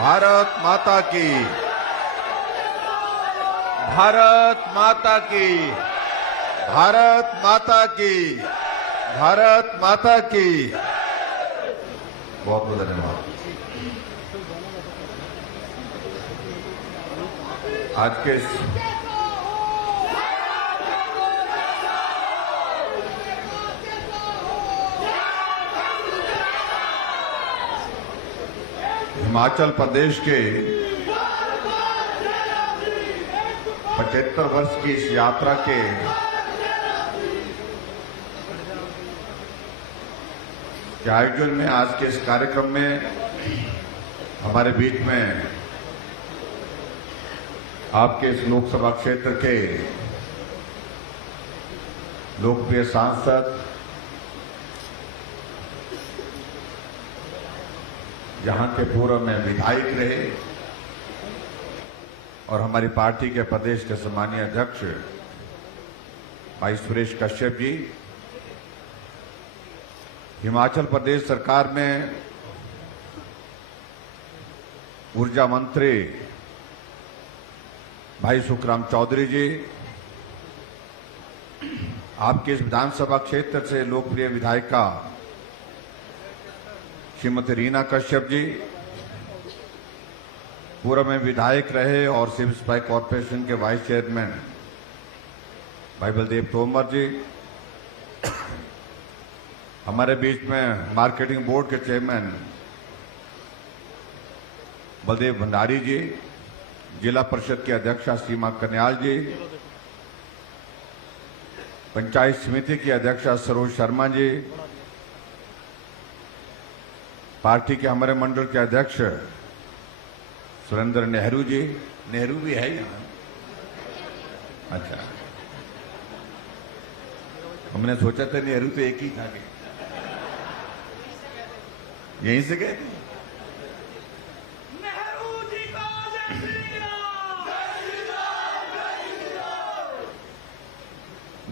भारत माता की, भारत माता की, भारत माता की, भारत माता की। बहुत बहुत धन्यवाद। आज के हिमाचल प्रदेश के 75 वर्ष की इस यात्रा के आयोजन में आज के इस कार्यक्रम में हमारे बीच में आपके इस लोकसभा क्षेत्र के लोकप्रिय सांसद, जहां के पूर्व में विधायक रहे और हमारी पार्टी के प्रदेश के सम्मानीय अध्यक्ष भाई सुरेश कश्यप जी, हिमाचल प्रदेश सरकार में ऊर्जा मंत्री भाई सुखराम चौधरी जी, आपके इस विधानसभा क्षेत्र से लोकप्रिय विधायिका श्रीमती रीना कश्यप जी, पूर्व में विधायक रहे और सिविल सप्लाई कॉर्पोरेशन के वाइस चेयरमैन भाई बलदेव तोमर जी, हमारे बीच में मार्केटिंग बोर्ड के चेयरमैन बलदेव भंडारी जी, जिला परिषद की अध्यक्षा सीमा कन्याल जी, पंचायत समिति की अध्यक्षा सरोज शर्मा जी, पार्टी के हमारे मंडल के अध्यक्ष सुरेंद्र नेहरू जी, नेहरू भी है यहाँ, अच्छा, हमने सोचा था नेहरू तो एक ही था, यहीं से गए थे।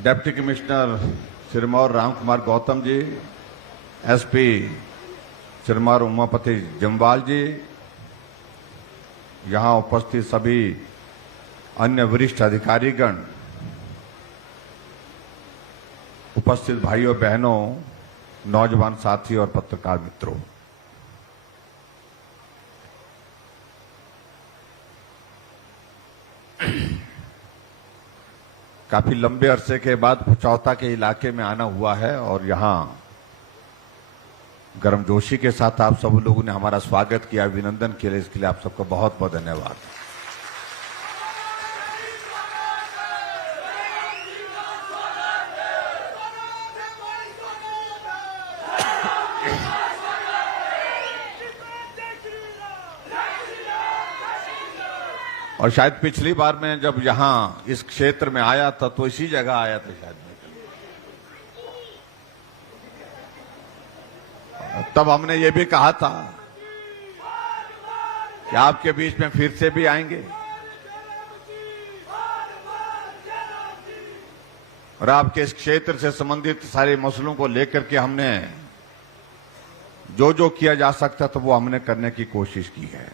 Deputy commissioner Sirmaur Ram Kumar Gautam ji, SP Sirmaur Umapati Jamwal जी, यहां उपस्थित सभी अन्य वरिष्ठ अधिकारीगण, उपस्थित भाइयों बहनों, नौजवान साथी और पत्रकार मित्रों, काफी लंबे अरसे के बाद पचौता के इलाके में आना हुआ है और यहां गर्मजोशी के साथ आप सब लोगों ने हमारा स्वागत किया, अभिनंदन किया, इसके लिए आप सबका बहुत बहुत धन्यवाद। और शायद पिछली बार मैं जब यहां इस क्षेत्र में आया था तो इसी जगह आया था शायद, तब हमने ये भी कहा था कि आपके बीच में फिर से भी आएंगे और आपके इस क्षेत्र से संबंधित सारे मसलों को लेकर के हमने जो जो किया जा सकता था वो हमने करने की कोशिश की है।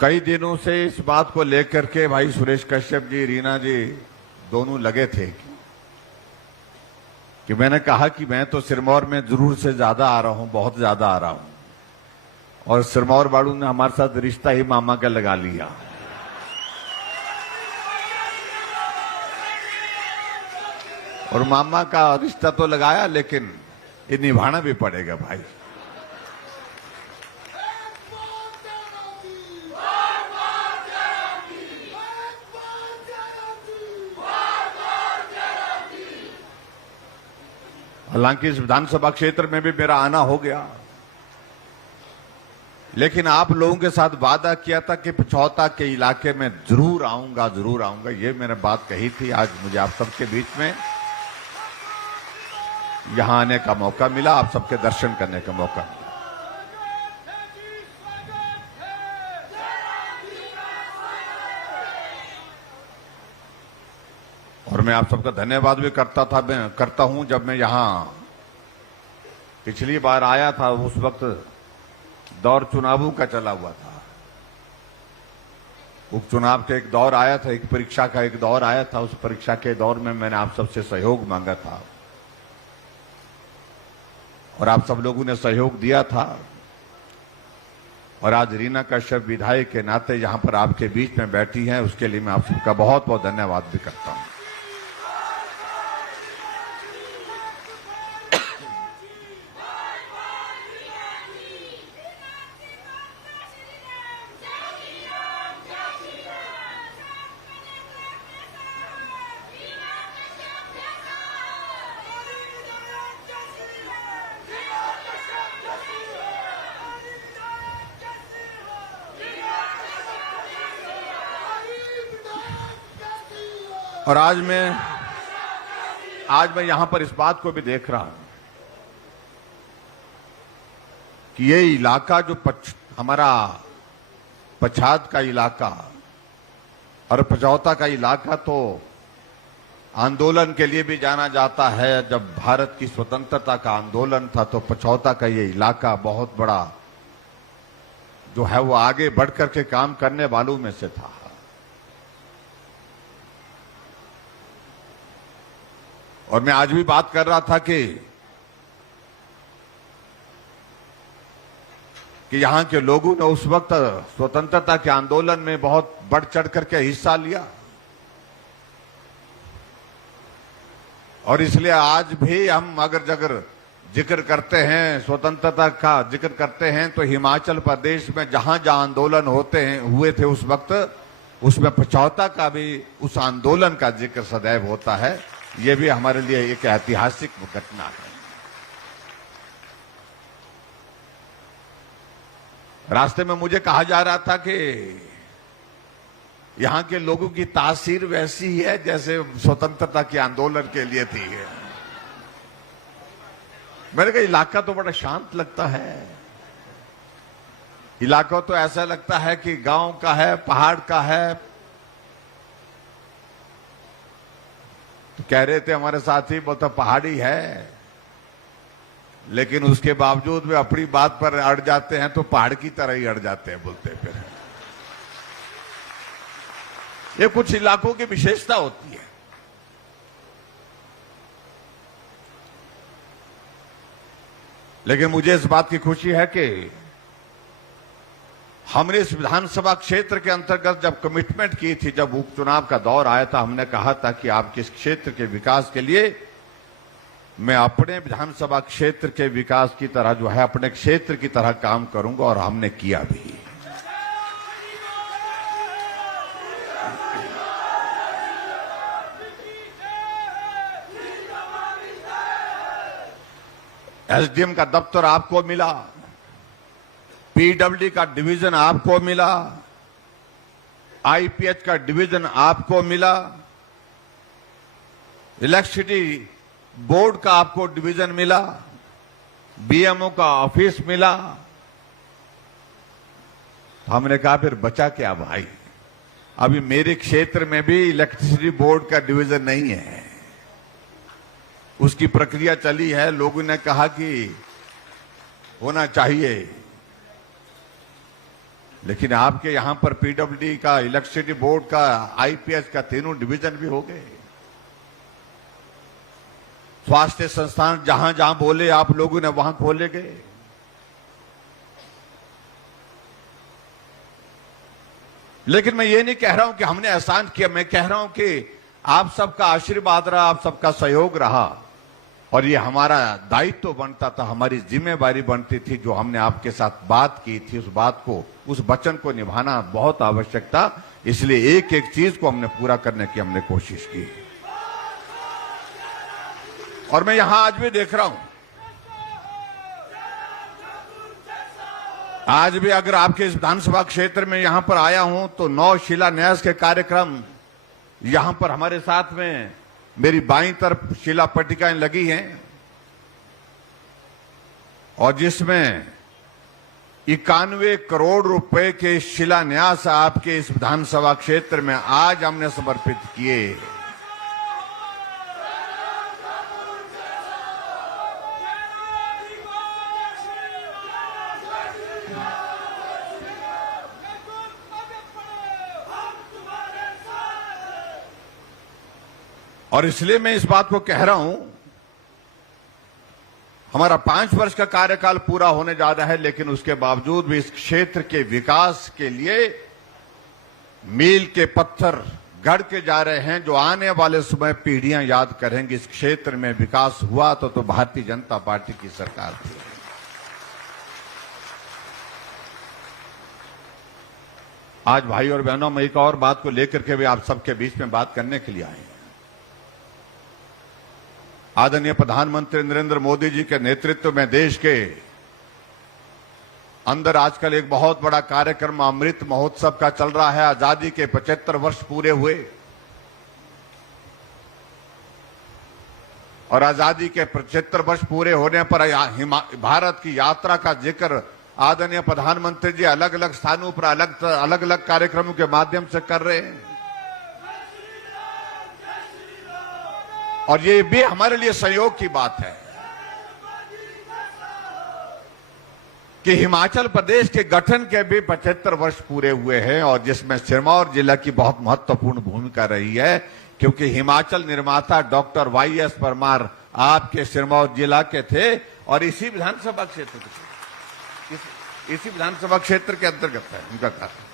कई दिनों से इस बात को लेकर के भाई सुरेश कश्यप जी, रीना जी दोनों लगे थे कि मैंने कहा कि मैं तो सिरमौर में जरूर से ज्यादा आ रहा हूं, बहुत ज्यादा आ रहा हूं, और सिरमौर वालों ने हमारे साथ रिश्ता ही मामा का लगा लिया। और मामा का रिश्ता तो लगाया लेकिन ये निभाना भी पड़ेगा भाई। हालांकि इस विधानसभा क्षेत्र में भी मेरा आना हो गया, लेकिन आप लोगों के साथ वादा किया था कि पचौता के इलाके में जरूर आऊंगा, जरूर आऊंगा, ये मैंने बात कही थी। आज मुझे आप सबके बीच में यहां आने का मौका मिला, आप सबके दर्शन करने का मौका मिला। और मैं आप सबका धन्यवाद भी करता हूं। जब मैं यहां पिछली बार आया था उस वक्त दौर चुनावों का चला हुआ था, उपचुनाव का एक दौर आया था, एक परीक्षा का एक दौर आया था। उस परीक्षा के दौर में मैंने आप सबसे सहयोग मांगा था और आप सब लोगों ने सहयोग दिया था। और आज रीना कश्यप विधायक के नाते यहां पर आपके बीच में बैठी हैं, उसके लिए मैं आप सबका बहुत बहुत धन्यवाद भी करता हूं। और आज मैं यहां पर इस बात को भी देख रहा हूं कि ये इलाका जो हमारा पछाद का इलाका और पचौता का इलाका तो आंदोलन के लिए भी जाना जाता है। जब भारत की स्वतंत्रता का आंदोलन था तो पचौता का ये इलाका बहुत बड़ा जो है वो आगे बढ़कर के काम करने वालों में से था। और मैं आज भी बात कर रहा था कि यहां के लोगों ने उस वक्त स्वतंत्रता के आंदोलन में बहुत बढ़ चढ़ करके हिस्सा लिया और इसलिए आज भी हम अगर जिक्र करते हैं, स्वतंत्रता का जिक्र करते हैं, तो हिमाचल प्रदेश में जहां जहां आंदोलन हुए थे उस वक्त उसमें पचौता का भी उस आंदोलन का जिक्र सदैव होता है। ये भी हमारे लिए एक ऐतिहासिक घटना है। रास्ते में मुझे कहा जा रहा था कि यहां के लोगों की तासीर वैसी ही है जैसे स्वतंत्रता के आंदोलन के लिए थी। मैंने कहा इलाका तो बड़ा शांत लगता है, इलाका तो ऐसा लगता है कि गांव का है, पहाड़ का है। तो कह रहे थे हमारे साथी, बोलता पहाड़ी है लेकिन उसके बावजूद वे अपनी बात पर अड़ जाते हैं तो पहाड़ की तरह ही अड़ जाते हैं, बोलते फिर। ये कुछ इलाकों की विशेषता होती है। लेकिन मुझे इस बात की खुशी है कि हमने इस विधानसभा क्षेत्र के अंतर्गत जब कमिटमेंट की थी, जब उपचुनाव का दौर आया था, हमने कहा था कि आपके इस क्षेत्र के विकास के लिए मैं अपने विधानसभा क्षेत्र के विकास की तरह जो है अपने क्षेत्र की तरह काम करूंगा और हमने किया भी। एसडीएम का दफ्तर आपको मिला, पीडब्ल्यूडी का डिवीजन आपको मिला, आईपीएच का डिवीजन आपको मिला, इलेक्ट्रिसिटी बोर्ड का आपको डिवीजन मिला, बीएमओ का ऑफिस मिला। तो हमने कहा फिर बचा क्या भाई, अभी मेरे क्षेत्र में भी इलेक्ट्रिसिटी बोर्ड का डिवीजन नहीं है। उसकी प्रक्रिया चली है, लोगों ने कहा कि होना चाहिए, लेकिन आपके यहां पर पीडब्ल्यूडी का, इलेक्ट्रिसिटी बोर्ड का, आईपीएच का तीनों डिवीजन भी हो गए। स्वास्थ्य संस्थान जहां जहां बोले आप लोगों ने वहां खोले गए। लेकिन मैं ये नहीं कह रहा हूं कि हमने एहसान किया, मैं कह रहा हूं कि आप सबका आशीर्वाद रहा, आप सबका सहयोग रहा और ये हमारा दायित्व बनता था, हमारी जिम्मेवारी बनती थी। जो हमने आपके साथ बात की थी उस बात को, उस वचन को निभाना बहुत आवश्यक था। इसलिए एक एक चीज को हमने पूरा करने की हमने कोशिश की। और मैं यहां आज भी देख रहा हूं, आज भी अगर आपके इस विधानसभा क्षेत्र में यहां पर आया हूं तो 9 शिलान्यास के कार्यक्रम यहां पर हमारे साथ में मेरी बाईं तरफ शिला पट्टिकाएं लगी हैं और जिसमें 91 करोड़ रुपए के शिलान्यास आपके इस विधानसभा क्षेत्र में आज हमने समर्पित किए। और इसलिए मैं इस बात को कह रहा हूं, हमारा 5 वर्ष का कार्यकाल पूरा होने जा रहा है, लेकिन उसके बावजूद भी इस क्षेत्र के विकास के लिए मील के पत्थर गढ़ के जा रहे हैं, जो आने वाले समय पीढ़ियां याद करेंगी। इस क्षेत्र में विकास हुआ तो भारतीय जनता पार्टी की सरकार थी। आज भाई और बहनों, मैं एक और बात को लेकर के भी आप सबके बीच में बात करने के लिए आए हैं। आदरणीय प्रधानमंत्री नरेंद्र मोदी जी के नेतृत्व में देश के अंदर आजकल एक बहुत बड़ा कार्यक्रम अमृत महोत्सव का चल रहा है। आजादी के 75 वर्ष पूरे हुए और आजादी के 75 वर्ष पूरे होने पर भारत की यात्रा का जिक्र आदरणीय प्रधानमंत्री जी अलग अलग स्थानों पर अलग अलग कार्यक्रमों के माध्यम से कर रहे हैं। और ये भी हमारे लिए सहयोग की बात है कि हिमाचल प्रदेश के गठन के भी 75 वर्ष पूरे हुए हैं, और जिसमें सिरमौर जिला की बहुत महत्वपूर्ण भूमिका रही है, क्योंकि हिमाचल निर्माता डॉक्टर वाईएस परमार आपके सिरमौर जिला के थे और इसी विधानसभा क्षेत्र के, इसी विधानसभा क्षेत्र के अंतर्गत है उनका कार्य।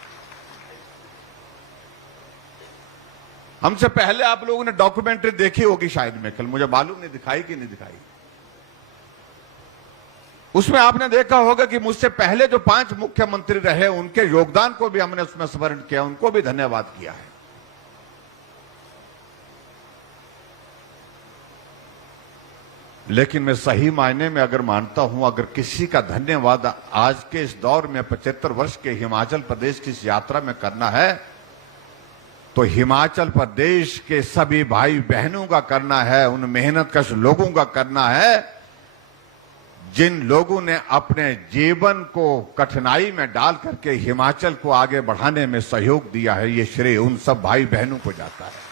हमसे पहले आप लोगों ने डॉक्यूमेंट्री देखी होगी शायद, में कल मुझे मालूम नहीं दिखाई कि नहीं दिखाई। उसमें आपने देखा होगा कि मुझसे पहले जो 5 मुख्यमंत्री रहे उनके योगदान को भी हमने उसमें स्मरण किया, उनको भी धन्यवाद किया है। लेकिन मैं सही मायने में अगर मानता हूं, अगर किसी का धन्यवाद आज के इस दौर में 75 वर्ष के हिमाचल प्रदेश की इस यात्रा में करना है, तो हिमाचल प्रदेश के सभी भाई बहनों का करना है, उन मेहनतकश लोगों का करना है जिन लोगों ने अपने जीवन को कठिनाई में डाल करके हिमाचल को आगे बढ़ाने में सहयोग दिया है। ये श्रेय उन सब भाई बहनों को जाता है।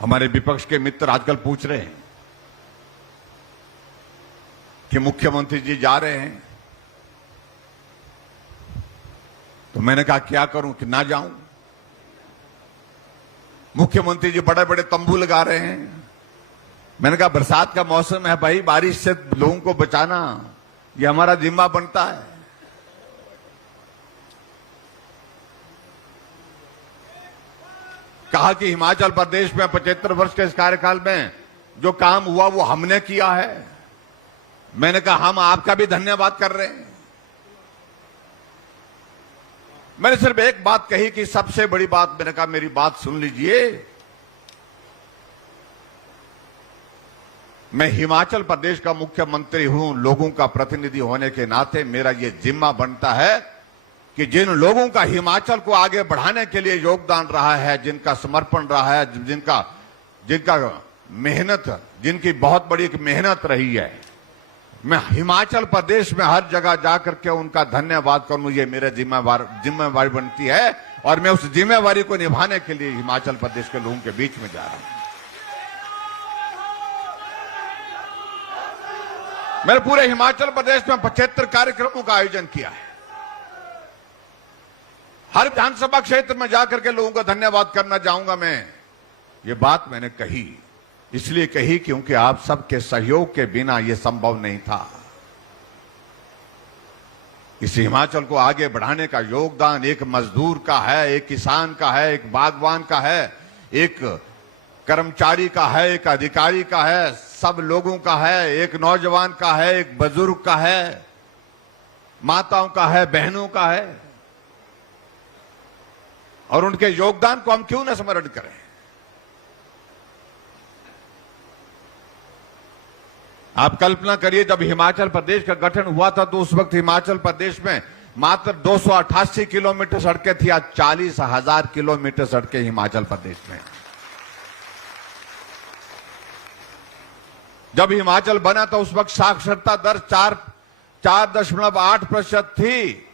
हमारे विपक्ष के मित्र आजकल पूछ रहे हैं कि मुख्यमंत्री जी जा रहे हैं, तो मैंने कहा क्या करूं कि ना जाऊं। मुख्यमंत्री जी बड़े बड़े तंबू लगा रहे हैं। मैंने कहा बरसात का मौसम है भाई, बारिश से लोगों को बचाना ये हमारा जिम्मा बनता है। कहा कि हिमाचल प्रदेश में 75 वर्ष के इस कार्यकाल में जो काम हुआ वो हमने किया है। मैंने कहा हम आपका भी धन्यवाद कर रहे हैं। मैंने सिर्फ एक बात कही कि सबसे बड़ी बात, मैंने कहा मेरी बात सुन लीजिए, मैं हिमाचल प्रदेश का मुख्यमंत्री हूं, लोगों का प्रतिनिधि होने के नाते मेरा यह जिम्मा बनता है कि जिन लोगों का हिमाचल को आगे बढ़ाने के लिए योगदान रहा है, जिनका समर्पण रहा है, जिनका मेहनत, जिनकी बहुत बड़ी एक मेहनत रही है, मैं हिमाचल प्रदेश में हर जगह जाकर के उनका धन्यवाद करूं। ये मेरा जिम्मेवारी बनती है और मैं उस जिम्मेवारी को निभाने के लिए हिमाचल प्रदेश के लोगों के बीच में जा रहा हूं। मैंने पूरे हिमाचल प्रदेश में 75 कार्यक्रमों का आयोजन किया है। हर विधानसभा क्षेत्र में जाकर के लोगों का धन्यवाद करना चाहूंगा मैं। ये बात मैंने कही, इसलिए कही क्योंकि आप सबके सहयोग के बिना यह संभव नहीं था। इस हिमाचल को आगे बढ़ाने का योगदान एक मजदूर का है, एक किसान का है, एक बागवान का है, एक कर्मचारी का है, एक अधिकारी का है, सब लोगों का है, एक नौजवान का है, एक बुजुर्ग का है, माताओं का है, बहनों का है। और उनके योगदान को हम क्यों न स्मरण करें। आप कल्पना करिए, जब हिमाचल प्रदेश का गठन हुआ था तो उस वक्त हिमाचल प्रदेश में मात्र 288 किलोमीटर सड़कें थी। आज 40,000 किलोमीटर सड़कें हिमाचल प्रदेश में। जब हिमाचल बना तो उस वक्त साक्षरता दर 4.8% थी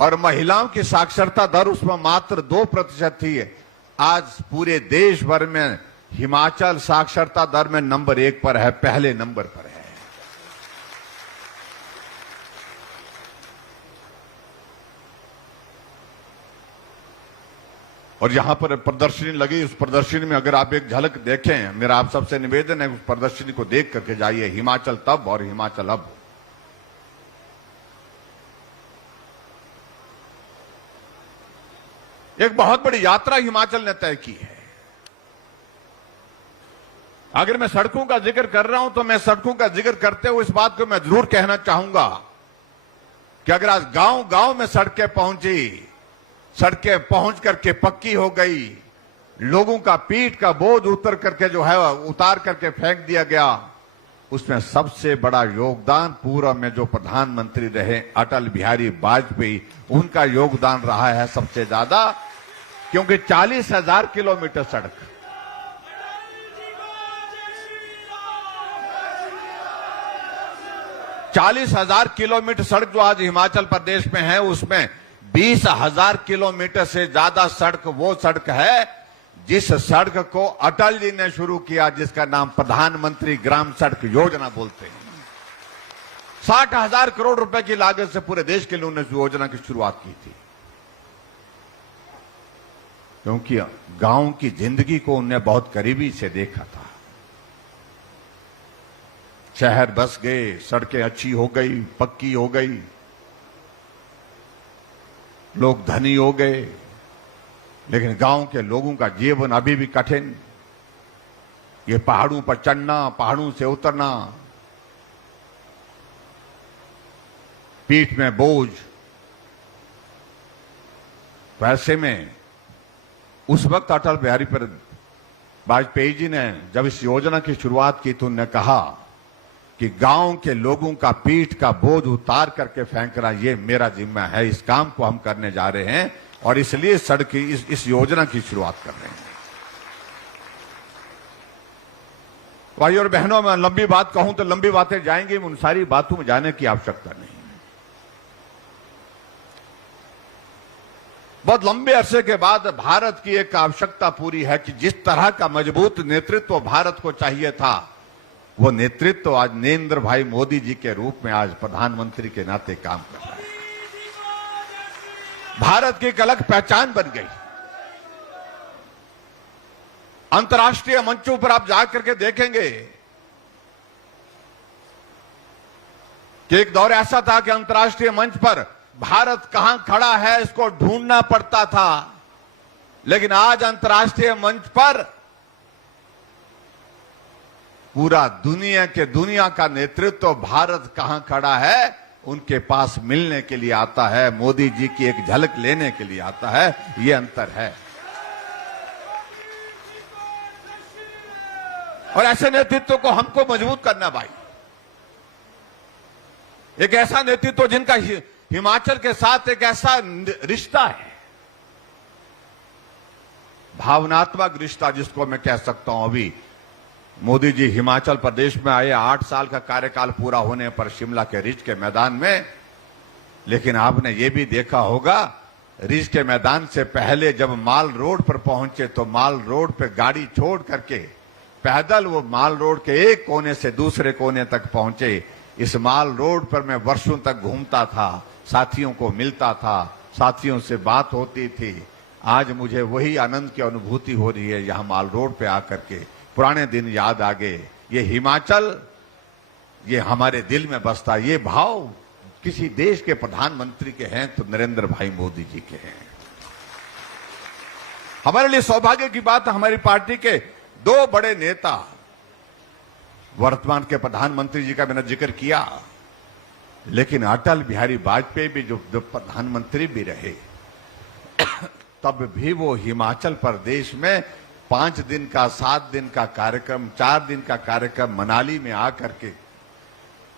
और महिलाओं की साक्षरता दर उसमें मात्र 2% थी। आज पूरे देश भर में हिमाचल साक्षरता दर में नंबर 1 पर है, पहले नंबर पर है। और यहां पर प्रदर्शनी लगी, उस प्रदर्शनी में अगर आप एक झलक देखें, मेरा आप सबसे निवेदन है उस प्रदर्शनी को देख करके जाइए। हिमाचल तब और हिमाचल अब। एक बहुत बड़ी यात्रा हिमाचल ने तय की है। अगर मैं सड़कों का जिक्र कर रहा हूं तो मैं सड़कों का जिक्र करते हुए इस बात को मैं जरूर कहना चाहूंगा कि अगर आज गांव गांव में सड़कें पहुंची, सड़कें पहुंच करके पक्की हो गई, लोगों का पीठ का बोझ उतर करके जो है उतार करके फेंक दिया गया, उसमें सबसे बड़ा योगदान पूर्व में जो प्रधानमंत्री रहे अटल बिहारी वाजपेयी, उनका योगदान रहा है सबसे ज्यादा। क्योंकि 40,000 किलोमीटर सड़क, चालीस 40,000 किलोमीटर सड़क जो आज हिमाचल प्रदेश में है, उसमें 20,000 किलोमीटर से ज्यादा सड़क वो सड़क है जिस सड़क को अटल जी ने शुरू किया, जिसका नाम प्रधानमंत्री ग्राम सड़क योजना बोलते हैं। 60,000 करोड़ रुपए की लागत से पूरे देश के लिए उन्होंने योजना की शुरुआत की थी। क्योंकि गांव की जिंदगी को उन्होंने बहुत करीबी से देखा था। शहर बस गए, सड़कें अच्छी हो गई, पक्की हो गई, लोग धनी हो गए, लेकिन गांव के लोगों का जीवन अभी भी कठिन। ये पहाड़ों पर चढ़ना, पहाड़ों से उतरना, पीठ में बोझ। तो ऐसे में उस वक्त अटल बिहारी वाजपेयी जी ने जब इस योजना की शुरुआत की तो उन्होंने कहा कि गांव के लोगों का पीठ का बोझ उतार करके फेंकना ये मेरा जिम्मा है, इस काम को हम करने जा रहे हैं और इसलिए सड़क इस योजना की शुरुआत कर रहे हैं। भाई और बहनों, मैं लंबी बात कहूं तो लंबी बातें जाएंगी, उन सारी बातों में जाने की आवश्यकता नहीं। बहुत लंबे अरसे के बाद भारत की एक आवश्यकता पूरी है कि जिस तरह का मजबूत नेतृत्व भारत को चाहिए था, वो नेतृत्व आज नरेंद्र भाई मोदी जी के रूप में आज प्रधानमंत्री के नाते काम कर रहा है। भारत की एक अलग पहचान बन गई। अंतर्राष्ट्रीय मंचों पर आप जाकर के देखेंगे कि एक दौर ऐसा था कि अंतर्राष्ट्रीय मंच पर भारत कहां खड़ा है इसको ढूंढना पड़ता था, लेकिन आज अंतर्राष्ट्रीय मंच पर पूरा दुनिया का नेतृत्व भारत कहां खड़ा है उनके पास मिलने के लिए आता है, मोदी जी की एक झलक लेने के लिए आता है। ये अंतर है। और ऐसे नेतृत्व को हमको मजबूत करना भाई, एक ऐसा नेतृत्व जिनका हिमाचल के साथ एक ऐसा रिश्ता है, भावनात्मक रिश्ता जिसको मैं कह सकता हूं। अभी मोदी जी हिमाचल प्रदेश में आए, 8 साल का कार्यकाल पूरा होने पर शिमला के रिज के मैदान में, लेकिन आपने ये भी देखा होगा रिज के मैदान से पहले जब माल रोड पर पहुंचे तो माल रोड पे गाड़ी छोड़ करके पैदल वो माल रोड के एक कोने से दूसरे कोने तक पहुंचे। इस माल रोड पर मैं वर्षों तक घूमता था, साथियों को मिलता था, साथियों से बात होती थी। आज मुझे वही आनंद की अनुभूति हो रही है यहां माल रोड पे आकर के। पुराने दिन याद आ गए। ये हिमाचल, ये हमारे दिल में बसता। ये भाव किसी देश के प्रधानमंत्री के हैं तो नरेंद्र भाई मोदी जी के हैं। हमारे लिए सौभाग्य की बात, हमारी पार्टी के 2 बड़े नेता, वर्तमान के प्रधानमंत्री जी का मैंने जिक्र किया, लेकिन अटल बिहारी वाजपेयी भी जो प्रधानमंत्री भी रहे, तब भी वो हिमाचल प्रदेश में 5 दिन का, 7 दिन का कार्यक्रम, 4 दिन का कार्यक्रम मनाली में आकर के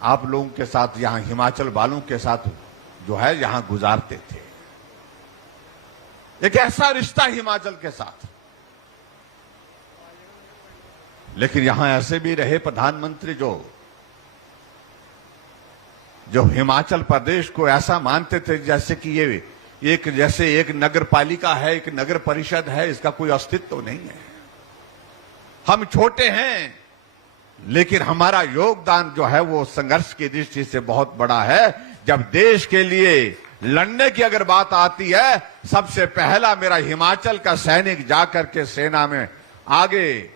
आप लोगों के साथ, यहां हिमाचल वालों के साथ जो है यहां गुजारते थे। एक ऐसा रिश्ता हिमाचल के साथ। लेकिन यहां ऐसे भी रहे प्रधानमंत्री जो हिमाचल प्रदेश को ऐसा मानते थे जैसे कि ये एक नगर पालिका है, एक नगर परिषद है, इसका कोई अस्तित्व नहीं है। हम छोटे हैं, लेकिन हमारा योगदान जो है वो संघर्ष की दृष्टि से बहुत बड़ा है। जब देश के लिए लड़ने की अगर बात आती है, सबसे पहला मेरा हिमाचल का सैनिक जाकर के सेना में आगे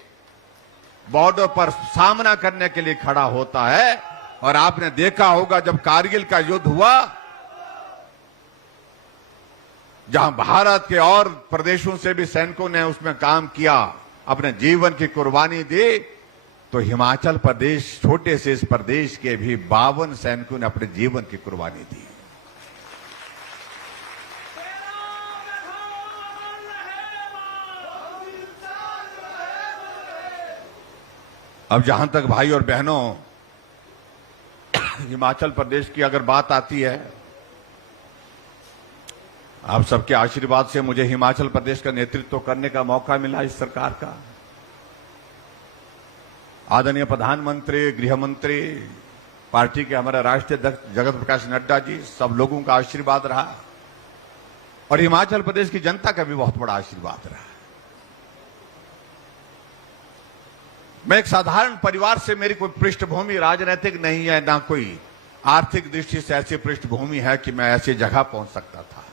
बॉर्डर पर सामना करने के लिए खड़ा होता है। और आपने देखा होगा जब कारगिल का युद्ध हुआ, जहां भारत के और प्रदेशों से भी सैनिकों ने उसमें काम किया, अपने जीवन की कुर्बानी दी, तो हिमाचल प्रदेश, छोटे से इस प्रदेश के भी 52 सैनिकों ने अपने जीवन की कुर्बानी दी। अब जहां तक भाई और बहनों हिमाचल प्रदेश की अगर बात आती है, आप सबके आशीर्वाद से मुझे हिमाचल प्रदेश का नेतृत्व करने का मौका मिला इस सरकार का। आदरणीय प्रधानमंत्री, गृह मंत्री, पार्टी के हमारे राष्ट्रीय अध्यक्ष जगत प्रकाश नड्डा जी, सब लोगों का आशीर्वाद रहा और हिमाचल प्रदेश की जनता का भी बहुत बड़ा आशीर्वाद रहा। मैं एक साधारण परिवार से, मेरी कोई पृष्ठभूमि राजनीतिक नहीं है, ना कोई आर्थिक दृष्टि से ऐसी पृष्ठभूमि है कि मैं ऐसी जगह पहुंच सकता था।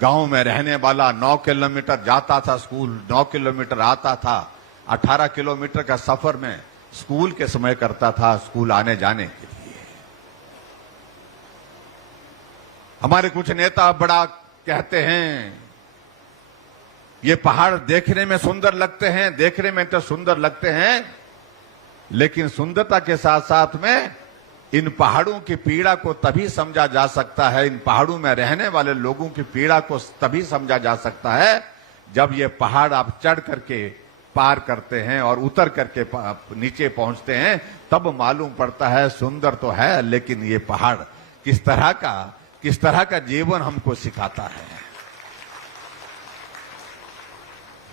गांव में रहने वाला, 9 किलोमीटर जाता था स्कूल, 9 किलोमीटर आता था, 18 किलोमीटर का सफर में स्कूल के समय करता था, स्कूल आने जाने के लिए। हमारे कुछ नेता बड़ा कहते हैं ये पहाड़ देखने में सुंदर लगते हैं, देखने में तो सुंदर लगते हैं, लेकिन सुंदरता के साथ साथ में इन पहाड़ों की पीड़ा को तभी समझा जा सकता है, इन पहाड़ों में रहने वाले लोगों की पीड़ा को तभी समझा जा सकता है जब ये पहाड़ आप चढ़ करके पार करते हैं और उतर करके नीचे पहुंचते हैं, तब मालूम पड़ता है सुंदर तो है, लेकिन ये पहाड़ किस तरह का जीवन हमको सिखाता है।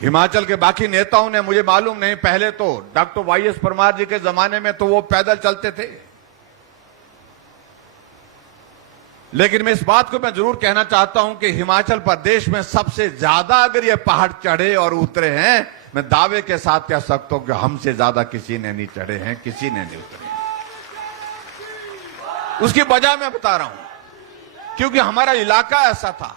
हिमाचल के बाकी नेताओं ने, मुझे मालूम नहीं, पहले तो डॉक्टर वाईएस परमार जी के जमाने में तो वो पैदल चलते थे, लेकिन मैं इस बात को मैं जरूर कहना चाहता हूं कि हिमाचल प्रदेश में सबसे ज्यादा अगर ये पहाड़ चढ़े और उतरे हैं, मैं दावे के साथ कह सकता हूं कि हमसे ज्यादा किसी ने नहीं चढ़े हैं, किसी ने नहीं उतरे हैं। उसकी वजह मैं बता रहा हूं, क्योंकि हमारा इलाका ऐसा था।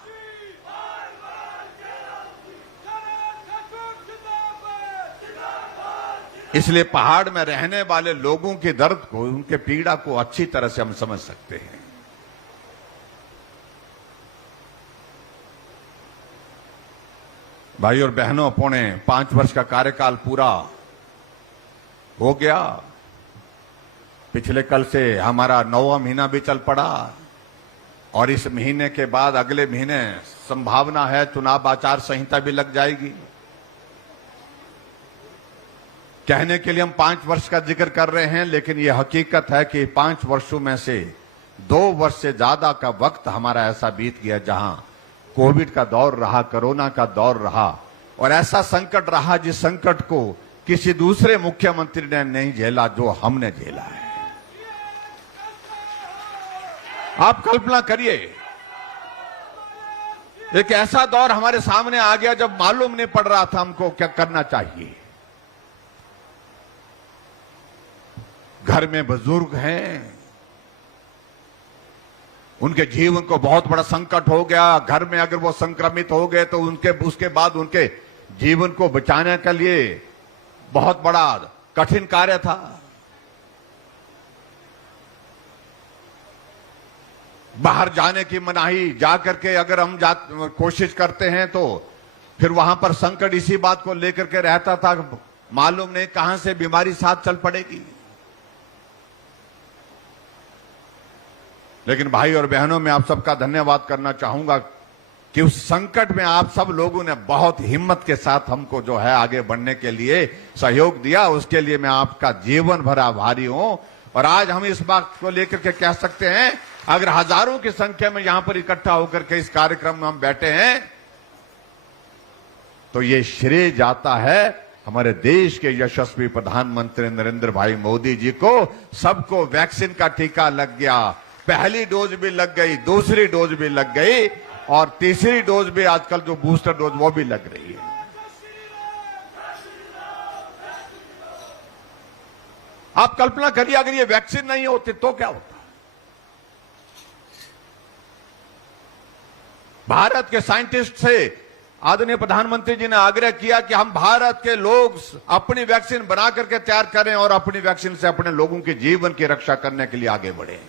इसलिए पहाड़ में रहने वाले लोगों के दर्द को, उनके पीड़ा को अच्छी तरह से हम समझ सकते हैं। भाई और बहनों, 5.25 वर्ष का कार्यकाल पूरा हो गया। पिछले कल से हमारा 9वां महीना भी चल पड़ा और इस महीने के बाद अगले महीने संभावना है चुनाव आचार संहिता भी लग जाएगी। कहने के लिए हम 5 वर्ष का जिक्र कर रहे हैं, लेकिन यह हकीकत है कि 5 वर्षों में से 2 वर्ष से ज्यादा का वक्त हमारा ऐसा बीत गया जहां कोविड का दौर रहा, कोरोना का दौर रहा और ऐसा संकट रहा जिस संकट को किसी दूसरे मुख्यमंत्री ने नहीं झेला जो हमने झेला है। आप कल्पना करिए, एक ऐसा दौर हमारे सामने आ गया जब मालूम नहीं पड़ रहा था हमको क्या करना चाहिए। घर में बुजुर्ग हैं, उनके जीवन को बहुत बड़ा संकट हो गया। घर में अगर वो संक्रमित हो गए तो उसके बाद उनके जीवन को बचाने के लिए बहुत बड़ा कठिन कार्य था। बाहर जाने की मनाही, जाकर के अगर हम कोशिश करते हैं तो फिर वहां पर संकट इसी बात को लेकर के रहता था, मालूम नहीं कहां से बीमारी साथ चल पड़ेगी। लेकिन भाई और बहनों, मैं आप सबका धन्यवाद करना चाहूंगा कि उस संकट में आप सब लोगों ने बहुत हिम्मत के साथ हमको जो है आगे बढ़ने के लिए सहयोग दिया। उसके लिए मैं आपका जीवन भर आभारी हूं। और आज हम इस बात को लेकर के कह सकते हैं, अगर हजारों की संख्या में यहां पर इकट्ठा होकर के इस कार्यक्रम में हम बैठे हैं तो ये श्रेय जाता है हमारे देश के यशस्वी प्रधानमंत्री नरेंद्र भाई मोदी जी को। सबको वैक्सीन का टीका लग गया, पहली डोज भी लग गई, दूसरी डोज भी लग गई और तीसरी डोज भी आजकल जो बूस्टर डोज वो भी लग रही है। आप कल्पना करिए, अगर ये वैक्सीन नहीं होती तो क्या होता। भारत के साइंटिस्ट से आदरणीय प्रधानमंत्री जी ने आग्रह किया कि हम भारत के लोग अपनी वैक्सीन बना करके तैयार करें और अपनी वैक्सीन से अपने लोगों के जीवन की रक्षा करने के लिए आगे बढ़े।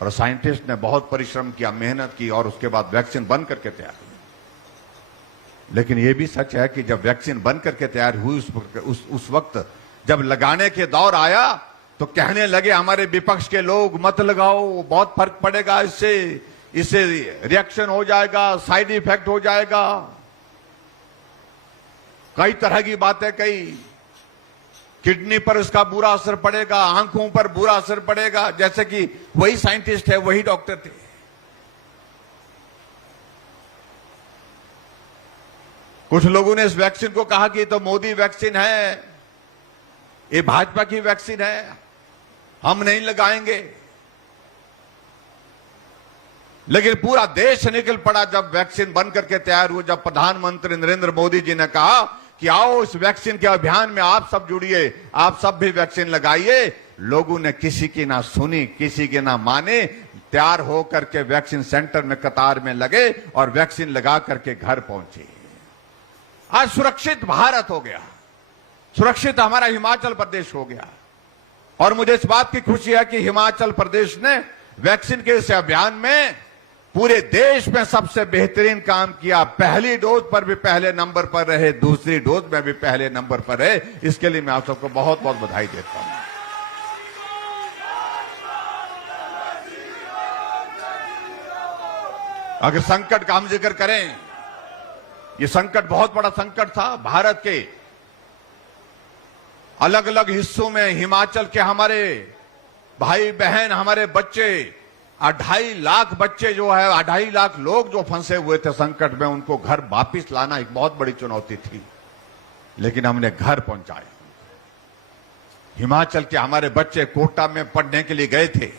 और साइंटिस्ट ने बहुत परिश्रम किया, मेहनत की और उसके बाद वैक्सीन बन करके तैयार हुई। लेकिन यह भी सच है कि जब वैक्सीन बन करके तैयार हुई उस वक्त जब लगाने के दौर आया तो कहने लगे हमारे विपक्ष के लोग, मत लगाओ, बहुत फर्क पड़ेगा, इससे रिएक्शन हो जाएगा, साइड इफेक्ट हो जाएगा। कई तरह की बातें कही, किडनी पर इसका बुरा असर पड़ेगा, आंखों पर बुरा असर पड़ेगा, जैसे कि वही साइंटिस्ट है, वही डॉक्टर थे। कुछ लोगों ने इस वैक्सीन को कहा कि ये तो मोदी वैक्सीन है, ये भाजपा की वैक्सीन है, हम नहीं लगाएंगे। लेकिन पूरा देश निकल पड़ा जब वैक्सीन बन करके तैयार हुई, जब प्रधानमंत्री नरेंद्र मोदी जी ने कहा कि आओ इस वैक्सीन के अभियान में आप सब जुड़िए, आप सब भी वैक्सीन लगाइए। लोगों ने किसी की ना सुनी, किसी की ना माने, तैयार होकर के वैक्सीन सेंटर में कतार में लगे और वैक्सीन लगा करके घर पहुंचे। आज सुरक्षित भारत हो गया, सुरक्षित हमारा हिमाचल प्रदेश हो गया। और मुझे इस बात की खुशी है कि हिमाचल प्रदेश ने वैक्सीन के इस अभियान में पूरे देश में सबसे बेहतरीन काम किया। पहली डोज पर भी पहले नंबर पर रहे, दूसरी डोज में भी पहले नंबर पर रहे। इसके लिए मैं आप सबको बहुत बहुत बधाई देता हूं। अगर संकट का हम जिक्र करें, ये संकट बहुत बड़ा संकट था। भारत के अलग अलग हिस्सों में हिमाचल के हमारे भाई बहन, हमारे बच्चे, 2.5 लाख बच्चे जो है, 2.5 लाख लोग जो फंसे हुए थे संकट में, उनको घर वापिस लाना एक बहुत बड़ी चुनौती थी, लेकिन हमने घर पहुंचाया। हिमाचल के हमारे बच्चे कोटा में पढ़ने के लिए गए थे।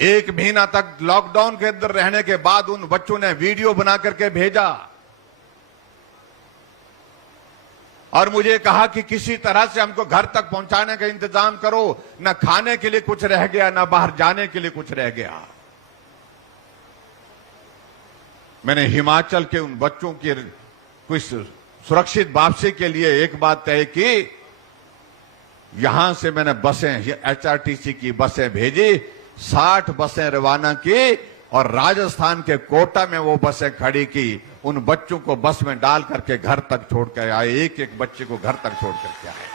1 महीना तक लॉकडाउन के अंदर रहने के बाद उन बच्चों ने वीडियो बना करके भेजा और मुझे कहा कि किसी तरह से हमको घर तक पहुंचाने का इंतजाम करो। न खाने के लिए कुछ रह गया, न बाहर जाने के लिए कुछ रह गया। मैंने हिमाचल के उन बच्चों की कुछ सुरक्षित वापसी के लिए एक बात तय की। यहां से मैंने बसें, HRTC की बसें भेजी, 60 बसें रवाना की और राजस्थान के कोटा में वो बसें खड़ी की। उन बच्चों को बस में डाल करके घर तक छोड़ कर आए, एक एक बच्चे को घर तक छोड़ करके आए।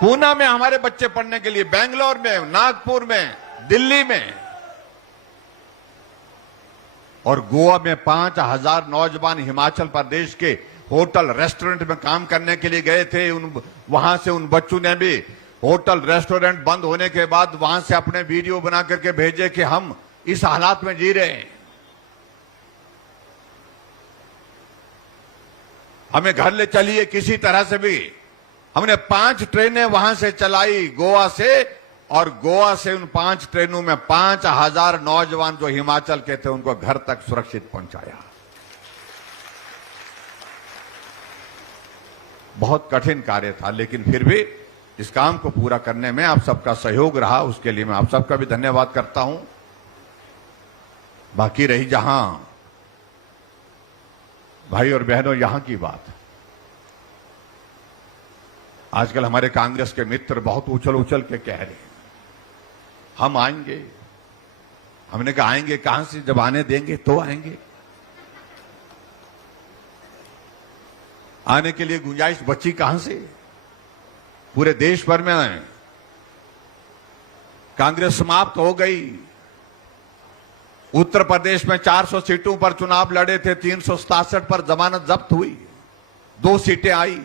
पूना में हमारे बच्चे पढ़ने के लिए, बेंगलोर में, नागपुर में, दिल्ली में और गोवा में 5000 नौजवान हिमाचल प्रदेश के होटल रेस्टोरेंट में काम करने के लिए गए थे। वहां से उन बच्चों ने भी होटल रेस्टोरेंट बंद होने के बाद वहां से अपने वीडियो बना करके भेजे कि हम इस हालात में जी रहे हैं, हमें घर ले चलिए किसी तरह से भी। हमने 5 ट्रेनें वहां से चलाई गोवा से, और गोवा से उन 5 ट्रेनों में 5000 नौजवान जो हिमाचल के थे उनको घर तक सुरक्षित पहुंचाया। बहुत कठिन कार्य था, लेकिन फिर भी इस काम को पूरा करने में आप सबका सहयोग रहा, उसके लिए मैं आप सबका भी धन्यवाद करता हूं। बाकी रही जहां भाई और बहनों यहां की बात, आजकल हमारे कांग्रेस के मित्र बहुत उछल उछल के कह रहे हैं हम आएंगे। हमने कहा आएंगे कहां से, जब आने देंगे तो आएंगे। आने के लिए गुंजाइश बची कहां से? पूरे देश भर में कांग्रेस समाप्त हो गई। उत्तर प्रदेश में 400 सीटों पर चुनाव लड़े थे, 367 पर जमानत जब्त हुई, 2 सीटें आई।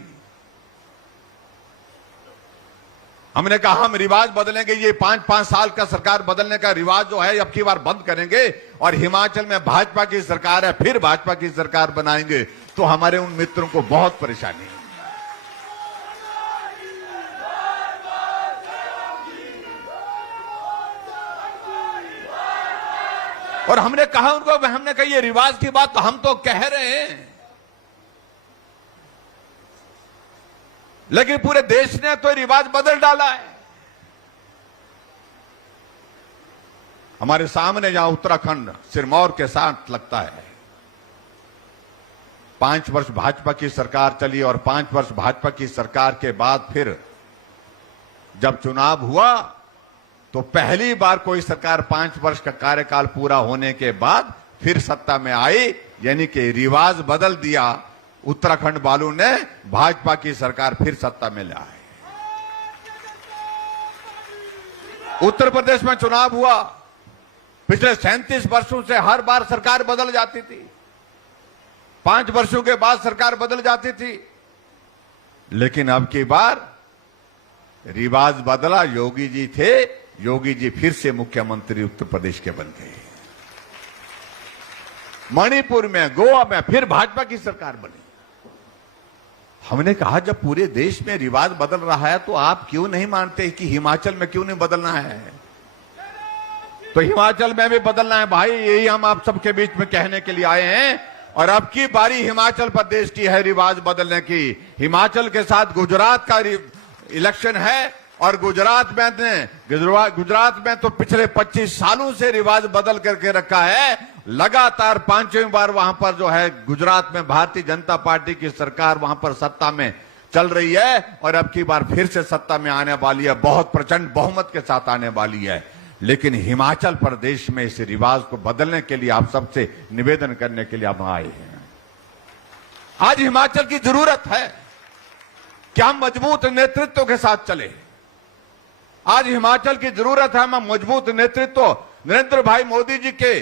हमने कहा हम रिवाज बदलेंगे, ये 5-5 साल का सरकार बदलने का रिवाज जो है अब की बार बंद करेंगे और हिमाचल में भाजपा की सरकार है, फिर भाजपा की सरकार बनाएंगे। तो हमारे उन मित्रों को बहुत परेशानी है। और हमने कहा उनको, हमने कहा ये रिवाज की बात तो हम तो कह रहे हैं, लेकिन पूरे देश ने तो रिवाज बदल डाला है। हमारे सामने जहां उत्तराखंड सिरमौर के साथ लगता है, 5 वर्ष भाजपा की सरकार चली और 5 वर्ष भाजपा की सरकार के बाद फिर जब चुनाव हुआ तो पहली बार कोई सरकार 5 वर्ष का कार्यकाल पूरा होने के बाद फिर सत्ता में आई, यानी कि रिवाज बदल दिया। उत्तराखंड वालों ने भाजपा की सरकार फिर सत्ता में लाई। उत्तर प्रदेश में चुनाव हुआ, पिछले 37 वर्षों से हर बार सरकार बदल जाती थी, 5 वर्षों के बाद सरकार बदल जाती थी, लेकिन अब की बार रिवाज बदला। योगी जी थे, योगी जी फिर से मुख्यमंत्री उत्तर प्रदेश के बन गए। मणिपुर में, गोवा में फिर भाजपा की सरकार बनी। हमने कहा जब पूरे देश में रिवाज बदल रहा है तो आप क्यों नहीं मानते कि हिमाचल में क्यों नहीं बदलना है? तो हिमाचल में भी बदलना है भाई, यही हम आप सबके बीच में कहने के लिए आए हैं। और अब की बारी हिमाचल प्रदेश की है रिवाज बदलने की। हिमाचल के साथ गुजरात का इलेक्शन है और गुजरात में तो पिछले 25 सालों से रिवाज बदल करके रखा है। लगातार 5वीं बार वहां पर जो है गुजरात में भारतीय जनता पार्टी की सरकार वहां पर सत्ता में चल रही है और अब की बार फिर से सत्ता में आने वाली है, बहुत प्रचंड बहुमत के साथ आने वाली है। लेकिन हिमाचल प्रदेश में इस रिवाज को बदलने के लिए आप सबसे निवेदन करने के लिए हम आए हैं। आज हिमाचल की जरूरत है कि हम मजबूत नेतृत्व के साथ चले। आज हिमाचल की जरूरत है हम मजबूत नेतृत्व नरेंद्र भाई मोदी जी के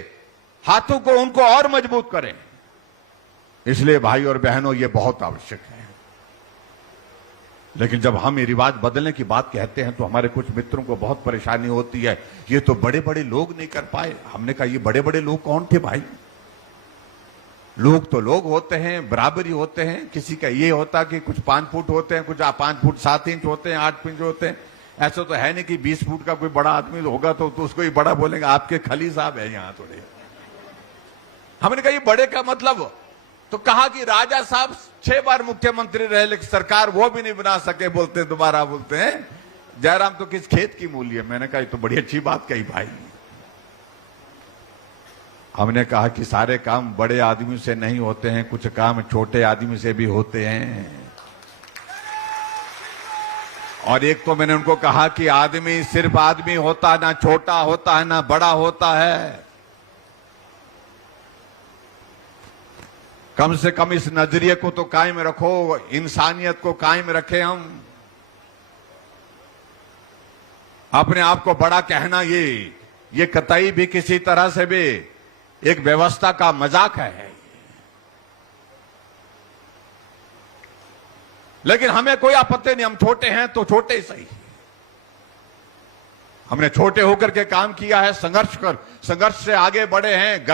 हाथों को उनको और मजबूत करें। इसलिए भाई और बहनों, ये बहुत आवश्यक है। लेकिन जब हम ये रिवाज बदलने की बात कहते हैं तो हमारे कुछ मित्रों को बहुत परेशानी होती है, ये तो बड़े बड़े लोग नहीं कर पाए। हमने कहा ये बड़े बड़े लोग कौन थे भाई? लोग तो लोग होते हैं, बराबरी होते हैं। किसी का ये होता कि कुछ 5 फुट होते हैं, कुछ 5 फुट 7 इंच होते हैं, 8 इंच होते हैं। ऐसा तो है नहीं कि 20 फुट का कोई बड़ा आदमी होगा तो उसको ही बड़ा बोलेंगे। आपके खली साहब है यहाँ थोड़े। हमने कहा ये बड़े का मतलब, तो कहा कि राजा साहब 6 बार मुख्यमंत्री रहे लेकिन सरकार वो भी नहीं बना सके, बोलते दोबारा बोलते हैं जयराम तो किस खेत की मूली है। मैंने कहा ये तो बड़ी अच्छी बात कही भाई। हमने कहा कि सारे काम बड़े आदमी से नहीं होते हैं, कुछ काम छोटे आदमी से भी होते हैं। और एक तो मैंने उनको कहा कि आदमी सिर्फ आदमी होता है, ना छोटा होता है ना बड़ा होता है। कम से कम इस नजरिए को तो कायम रखो, इंसानियत को कायम रखें। हम अपने आप को बड़ा कहना ये कतई भी किसी तरह से भी एक व्यवस्था का मजाक है। लेकिन हमें कोई आपत्ति नहीं, हम छोटे हैं तो छोटे ही सही। हमने छोटे होकर के काम किया है, संघर्ष से आगे बढ़े हैं,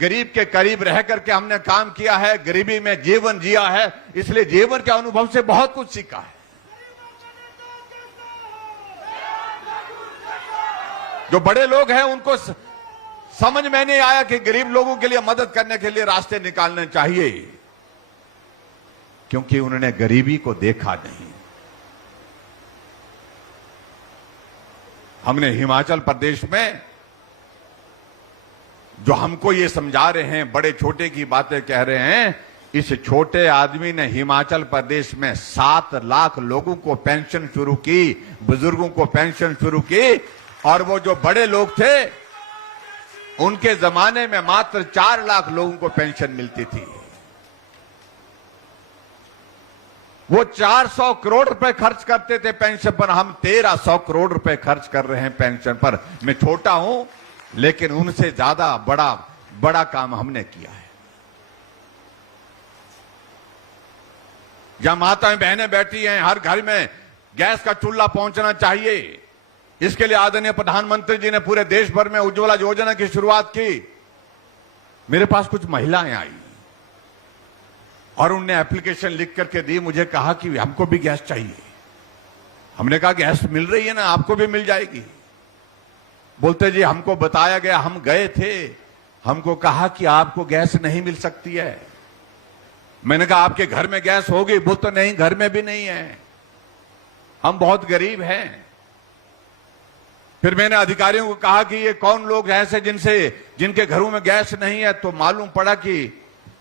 गरीब के करीब रह करके हमने काम किया है, गरीबी में जीवन जिया है, इसलिए जीवन के अनुभव से बहुत कुछ सीखा है। जो बड़े लोग हैं उनको समझ में नहीं आया कि गरीब लोगों के लिए मदद करने के लिए रास्ते निकालने चाहिए, क्योंकि उन्होंने गरीबी को देखा नहीं। हमने हिमाचल प्रदेश में जो हमको ये समझा रहे हैं, बड़े छोटे की बातें कह रहे हैं, इस छोटे आदमी ने हिमाचल प्रदेश में 7 लाख लोगों को पेंशन शुरू की, बुजुर्गों को पेंशन शुरू की। और वो जो बड़े लोग थे उनके जमाने में मात्र 4 लाख लोगों को पेंशन मिलती थी। वो 400 करोड़ रुपए खर्च करते थे पेंशन पर, हम 1300 करोड़ रुपए खर्च कर रहे हैं पेंशन पर। मैं छोटा हूं लेकिन उनसे ज्यादा बड़ा काम हमने किया है। जहां माताएं बहनें बैठी हैं, हर घर में गैस का चूल्हा पहुंचना चाहिए। इसके लिए आदरणीय प्रधानमंत्री जी ने पूरे देश भर में उज्ज्वला योजना की शुरुआत की। मेरे पास कुछ महिलाएं आई और उनने एप्लीकेशन लिख करके दी, मुझे कहा कि हमको भी गैस चाहिए। हमने कहा गैस मिल रही है ना, आपको भी मिल जाएगी। बोलते जी हमको बताया गया, हम गए थे, हमको कहा कि आपको गैस नहीं मिल सकती है। मैंने कहा आपके घर में गैस होगी? बोलते नहीं, घर में भी नहीं है, हम बहुत गरीब हैं। फिर मैंने अधिकारियों को कहा कि ये कौन लोग ऐसे जिनके घरों में गैस नहीं है, तो मालूम पड़ा कि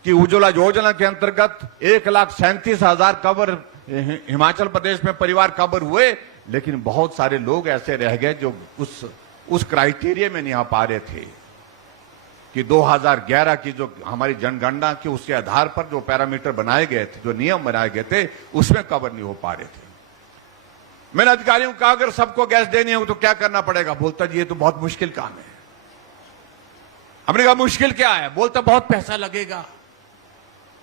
उज्ज्वला योजना के अंतर्गत 1,37,000 कवर हिमाचल प्रदेश में परिवार कवर हुए, लेकिन बहुत सारे लोग ऐसे रह गए जो उस क्राइटेरिया में नहीं आ पा रहे थे कि 2011 की जो हमारी जनगणना की उसके आधार पर जो पैरामीटर बनाए गए थे, जो नियम बनाए गए थे, उसमें कवर नहीं हो पा रहे थे। मैंने अधिकारियों को कहा अगर सबको गैस देनी हो तो क्या करना पड़ेगा? बोलता जी ये तो बहुत मुश्किल काम है। हमने कहा मुश्किल क्या है? बोलता बहुत पैसा लगेगा।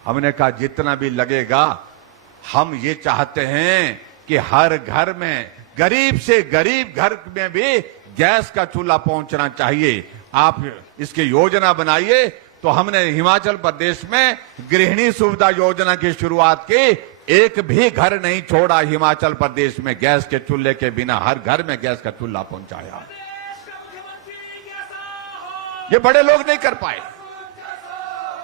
हमने कहा जितना भी लगेगा, हम ये चाहते हैं कि हर घर में, गरीब से गरीब घर में भी गैस का चूल्हा पहुंचना चाहिए। आप इसकी योजना बनाइए। तो हमने हिमाचल प्रदेश में गृहिणी सुविधा योजना की शुरुआत की। एक भी घर नहीं छोड़ा हिमाचल प्रदेश में गैस के चूल्हे के बिना, हर घर में गैस का चूल्हा पहुंचाया। ये बड़े लोग नहीं कर पाए,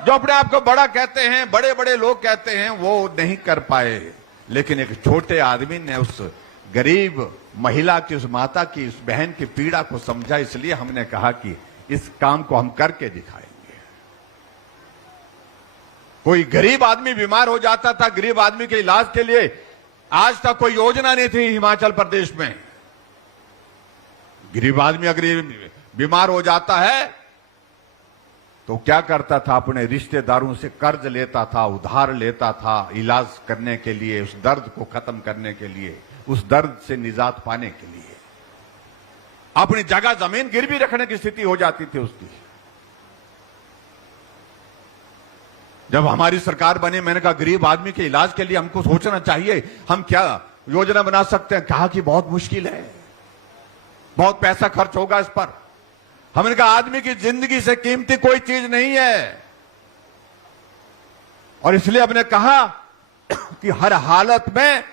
जो अपने आप को बड़ा कहते हैं, बड़े बड़े लोग कहते हैं, वो नहीं कर पाए। लेकिन एक छोटे आदमी ने उस गरीब महिला की, उस माता की, उस बहन की पीड़ा को समझा। इसलिए हमने कहा कि इस काम को हम करके दिखाएंगे। कोई गरीब आदमी बीमार हो जाता था, गरीब आदमी के इलाज के लिए आज तक कोई योजना नहीं थी हिमाचल प्रदेश में। गरीब आदमी अगर बीमार हो जाता है तो क्या करता था? अपने रिश्तेदारों से कर्ज लेता था, उधार लेता था इलाज करने के लिए, उस दर्द को खत्म करने के लिए, उस दर्द से निजात पाने के लिए। अपनी जगह जमीन गिरवी रखने की स्थिति हो जाती थी उसकी। जब हमारी सरकार बनी, मैंने कहा गरीब आदमी के इलाज के लिए हमको सोचना चाहिए, हम क्या योजना बना सकते हैं। कहा कि बहुत मुश्किल है, बहुत पैसा खर्च होगा इस पर। हमने कहा आदमी की जिंदगी से कीमती कोई चीज नहीं है, और इसलिए हमने कहा कि हर हालत में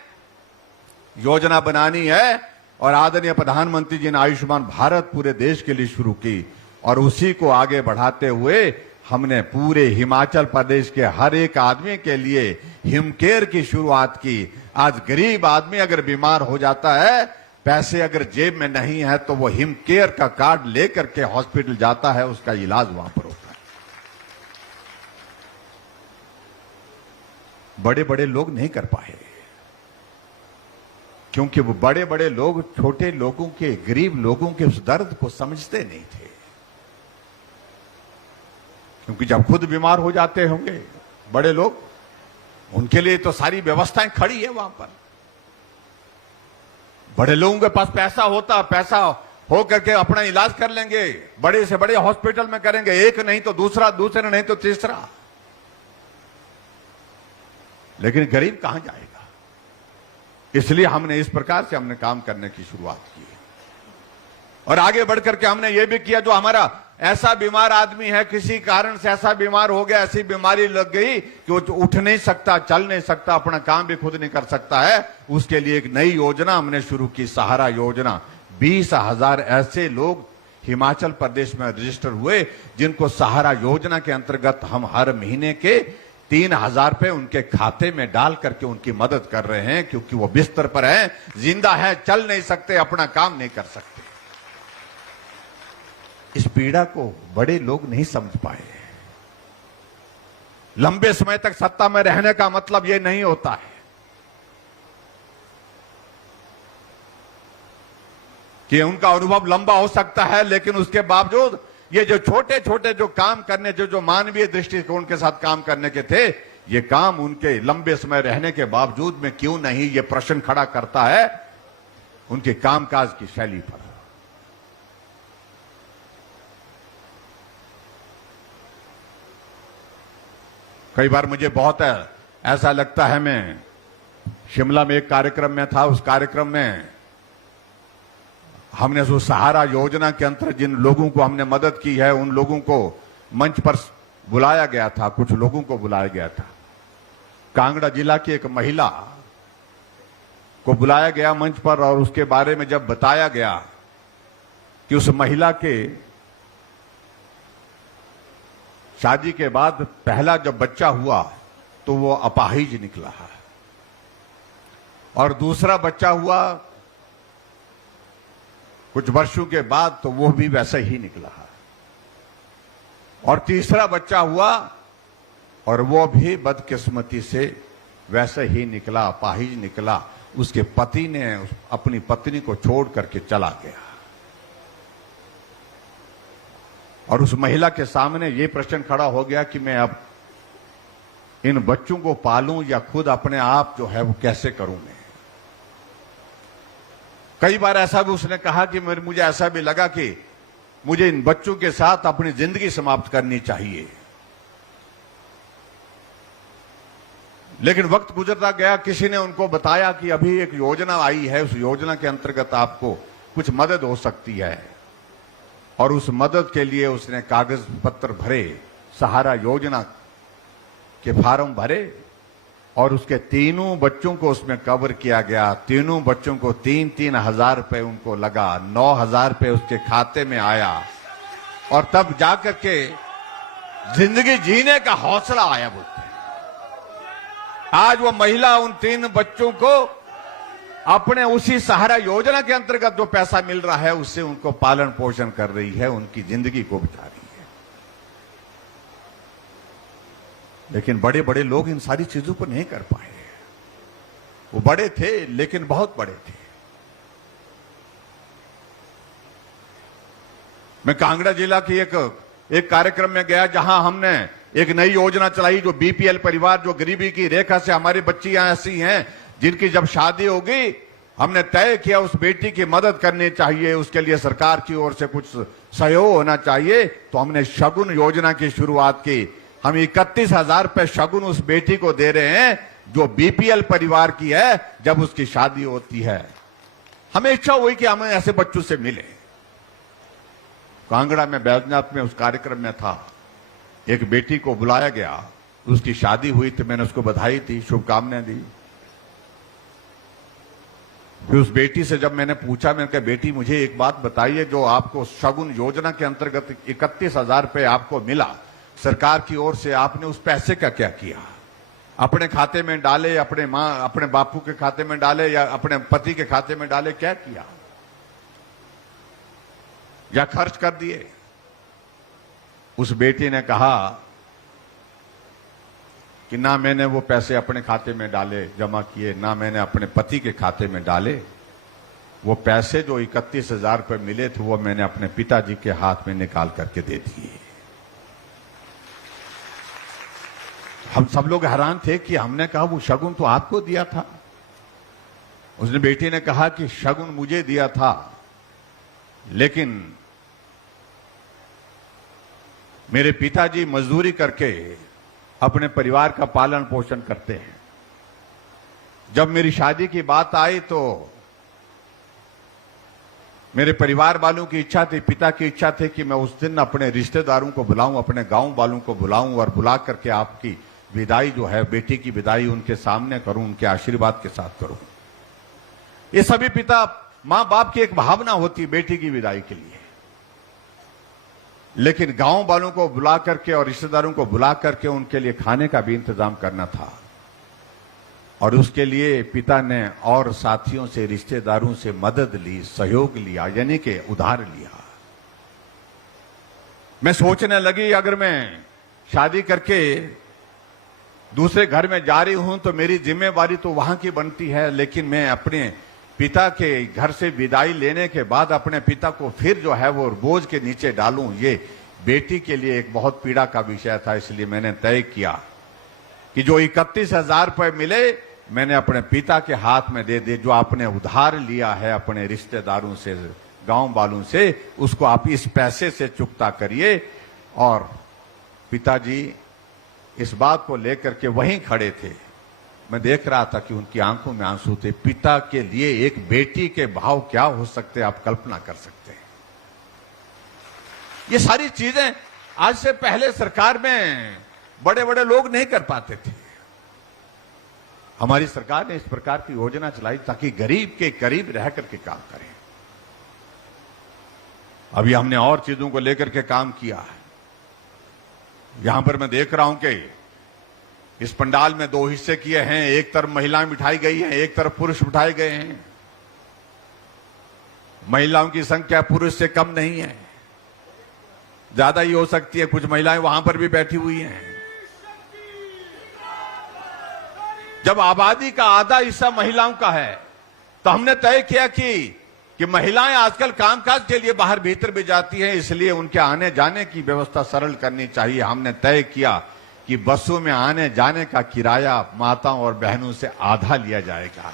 योजना बनानी है। और आदरणीय प्रधानमंत्री जी ने आयुष्मान भारत पूरे देश के लिए शुरू की, और उसी को आगे बढ़ाते हुए हमने पूरे हिमाचल प्रदेश के हर एक आदमी के लिए हिमकेयर की शुरुआत की। आज गरीब आदमी अगर बीमार हो जाता है, पैसे अगर जेब में नहीं है, तो वो हिमकेयर का कार्ड लेकर के हॉस्पिटल जाता है, उसका इलाज वहां पर होता है। बड़े बड़े लोग नहीं कर पाए, क्योंकि वो बड़े बड़े लोग छोटे लोगों के, गरीब लोगों के उस दर्द को समझते नहीं थे। क्योंकि जब खुद बीमार हो जाते होंगे बड़े लोग, उनके लिए तो सारी व्यवस्थाएं खड़ी है वहां पर। बड़े लोगों के पास पैसा होता, पैसा हो करके अपना इलाज कर लेंगे, बड़े से बड़े हॉस्पिटल में करेंगे, एक नहीं तो दूसरा, दूसरे नहीं तो तीसरा। लेकिन गरीब कहां जाएगा? इसलिए हमने इस प्रकार से हमने काम करने की शुरुआत की। और आगे बढ़कर के हमने ये भी किया, जो हमारा ऐसा बीमार आदमी है, किसी कारण से ऐसा बीमार हो गया, ऐसी बीमारी लग गई कि वो उठ नहीं सकता, चल नहीं सकता, अपना काम भी खुद नहीं कर सकता है, उसके लिए एक नई योजना हमने शुरू की, सहारा योजना। 20,000 ऐसे लोग हिमाचल प्रदेश में रजिस्टर हुए, जिनको सहारा योजना के अंतर्गत हम हर महीने के 3,000 रुपए उनके खाते में डाल करके उनकी मदद कर रहे हैं, क्योंकि वो बिस्तर पर है, जिंदा है, चल नहीं सकते, अपना काम नहीं कर सकते। इस पीड़ा को बड़े लोग नहीं समझ पाए। लंबे समय तक सत्ता में रहने का मतलब यह नहीं होता है कि उनका अनुभव लंबा हो सकता है, लेकिन उसके बावजूद ये जो छोटे छोटे जो काम करने, जो मानवीय दृष्टिकोण के साथ काम करने के थे, ये काम उनके लंबे समय रहने के बावजूद में क्यों नहीं, ये प्रश्न खड़ा करता है उनके कामकाज की शैली पर। कई बार मुझे बहुत ऐसा लगता है, मैं शिमला में एक कार्यक्रम में था, उस कार्यक्रम में हमने जो सहारा योजना के अंतर्गत जिन लोगों को हमने मदद की है, उन लोगों को मंच पर बुलाया गया था, कुछ लोगों को बुलाया गया था। कांगड़ा जिला की एक महिला को बुलाया गया मंच पर, और उसके बारे में जब बताया गया कि उस महिला के शादी के बाद पहला जब बच्चा हुआ तो वो अपाहिज निकला है, और दूसरा बच्चा हुआ कुछ वर्षों के बाद तो वो भी वैसा ही निकला और तीसरा बच्चा हुआ और वो भी बदकिस्मती से वैसा ही निकला, अपाहिज निकला। उसके पति ने अपनी पत्नी को छोड़ करके चला गया और उस महिला के सामने ये प्रश्न खड़ा हो गया कि मैं अब इन बच्चों को पालूं या खुद अपने आप जो है वो कैसे करूं मैं। कई बार ऐसा भी उसने कहा कि मुझे ऐसा भी लगा कि मुझे इन बच्चों के साथ अपनी जिंदगी समाप्त करनी चाहिए। लेकिन वक्त गुजरता गया, किसी ने उनको बताया कि अभी एक योजना आई है, उस योजना के अंतर्गत आपको कुछ मदद हो सकती है और उस मदद के लिए उसने कागज पत्र भरे, सहारा योजना के फॉर्म भरे और उसके तीनों बच्चों को उसमें कवर किया गया। तीनों बच्चों को 3-3 हजार रुपए उनको लगा, 9 हजार रुपए उसके खाते में आया और तब जाकर के जिंदगी जीने का हौसला आया बोलते। आज वो महिला उन 3 बच्चों को अपने उसी सहारा योजना के अंतर्गत जो पैसा मिल रहा है उससे उनको पालन पोषण कर रही है, उनकी जिंदगी को बिता रही है। लेकिन बड़े बड़े लोग इन सारी चीजों को नहीं कर पाए। वो बड़े थे लेकिन बहुत बड़े थे। मैं कांगड़ा जिला की एक कार्यक्रम में गया जहां हमने एक नई योजना चलाई जो बीपीएल परिवार, जो गरीबी की रेखा से हमारी बच्चियां ऐसी हैं जिनकी जब शादी होगी, हमने तय किया उस बेटी की मदद करनी चाहिए, उसके लिए सरकार की ओर से कुछ सहयोग होना चाहिए। तो हमने शगुन योजना की शुरुआत की। हम 31 हजार रुपए शगुन उस बेटी को दे रहे हैं जो बीपीएल परिवार की है जब उसकी शादी होती है। हमें इच्छा हुई कि हमें ऐसे बच्चों से मिले। कांगड़ा में बैजनाथ में उस कार्यक्रम में था, एक बेटी को बुलाया गया, उसकी शादी हुई तो मैंने उसको बधाई दी, शुभकामनाएं दी। फिर उस बेटी से जब मैंने पूछा, मैंने कहा बेटी मुझे एक बात बताइए, जो आपको शगुन योजना के अंतर्गत 31 हजार रुपए आपको मिला सरकार की ओर से, आपने उस पैसे का क्या किया? अपने खाते में डाले, अपने बापू के खाते में डाले या अपने पति के खाते में डाले, क्या किया? या खर्च कर दिए? उस बेटी ने कहा कि ना मैंने वो पैसे अपने खाते में डाले, जमा किए, ना मैंने अपने पति के खाते में डाले। वो पैसे जो 31 हजार रुपए मिले थे वो मैंने अपने पिताजी के हाथ में निकाल करके दे दिए। हम सब लोग हैरान थे कि हमने कहा वो शगुन तो आपको दिया था। उसने बेटी ने कहा कि शगुन मुझे दिया था, लेकिन मेरे पिताजी मजदूरी करके अपने परिवार का पालन पोषण करते हैं। जब मेरी शादी की बात आई तो मेरे परिवार वालों की इच्छा थी, पिता की इच्छा थी कि मैं उस दिन अपने रिश्तेदारों को बुलाऊं, अपने गांव वालों को बुलाऊं और बुला करके आपकी विदाई जो है, बेटी की विदाई उनके सामने करूं, उनके आशीर्वाद के साथ करूं। ये सभी पिता मां बाप की एक भावना होती है बेटी की विदाई के लिए। लेकिन गांव वालों को बुला करके और रिश्तेदारों को बुला करके उनके लिए खाने का भी इंतजाम करना था और उसके लिए पिता ने और साथियों से, रिश्तेदारों से मदद ली, सहयोग लिया, यानी कि उधार लिया। मैं सोचने लगी अगर मैं शादी करके दूसरे घर में जा रही हूं तो मेरी जिम्मेवारी तो वहां की बनती है, लेकिन मैं अपने पिता के घर से विदाई लेने के बाद अपने पिता को फिर जो है वो बोझ के नीचे डालूं, ये बेटी के लिए एक बहुत पीड़ा का विषय था। इसलिए मैंने तय किया कि जो 31 हजार रुपए मिले मैंने अपने पिता के हाथ में दे दे। जो आपने उधार लिया है अपने रिश्तेदारों से, गांव वालों से, उसको आप इस पैसे से चुकता करिए। और पिताजी इस बात को लेकर के वहीं खड़े थे। मैं देख रहा था कि उनकी आंखों में आंसू थे। पिता के लिए एक बेटी के भाव क्या हो सकते हैं, आप कल्पना कर सकते हैं। ये सारी चीजें आज से पहले सरकार में बड़े बड़े लोग नहीं कर पाते थे। हमारी सरकार ने इस प्रकार की योजना चलाई ताकि गरीब के करीब रह करके काम करें। अभी हमने और चीजों को लेकर के काम किया है। यहां पर मैं देख रहा हूं कि इस पंडाल में 2 हिस्से किए हैं। एक तरफ महिलाएं बिठाई गई हैं, एक तरफ पुरुष बिठाए गए हैं। महिलाओं की संख्या पुरुष से कम नहीं है, ज्यादा ही हो सकती है। कुछ महिलाएं वहां पर भी बैठी हुई हैं। जब आबादी का आधा हिस्सा महिलाओं का है तो हमने तय किया कि महिलाएं आजकल कामकाज के लिए बाहर भीतर भी जाती हैं, इसलिए उनके आने जाने की व्यवस्था सरल करनी चाहिए। हमने तय किया कि बसों में आने जाने का किराया माताओं और बहनों से आधा लिया जाएगा।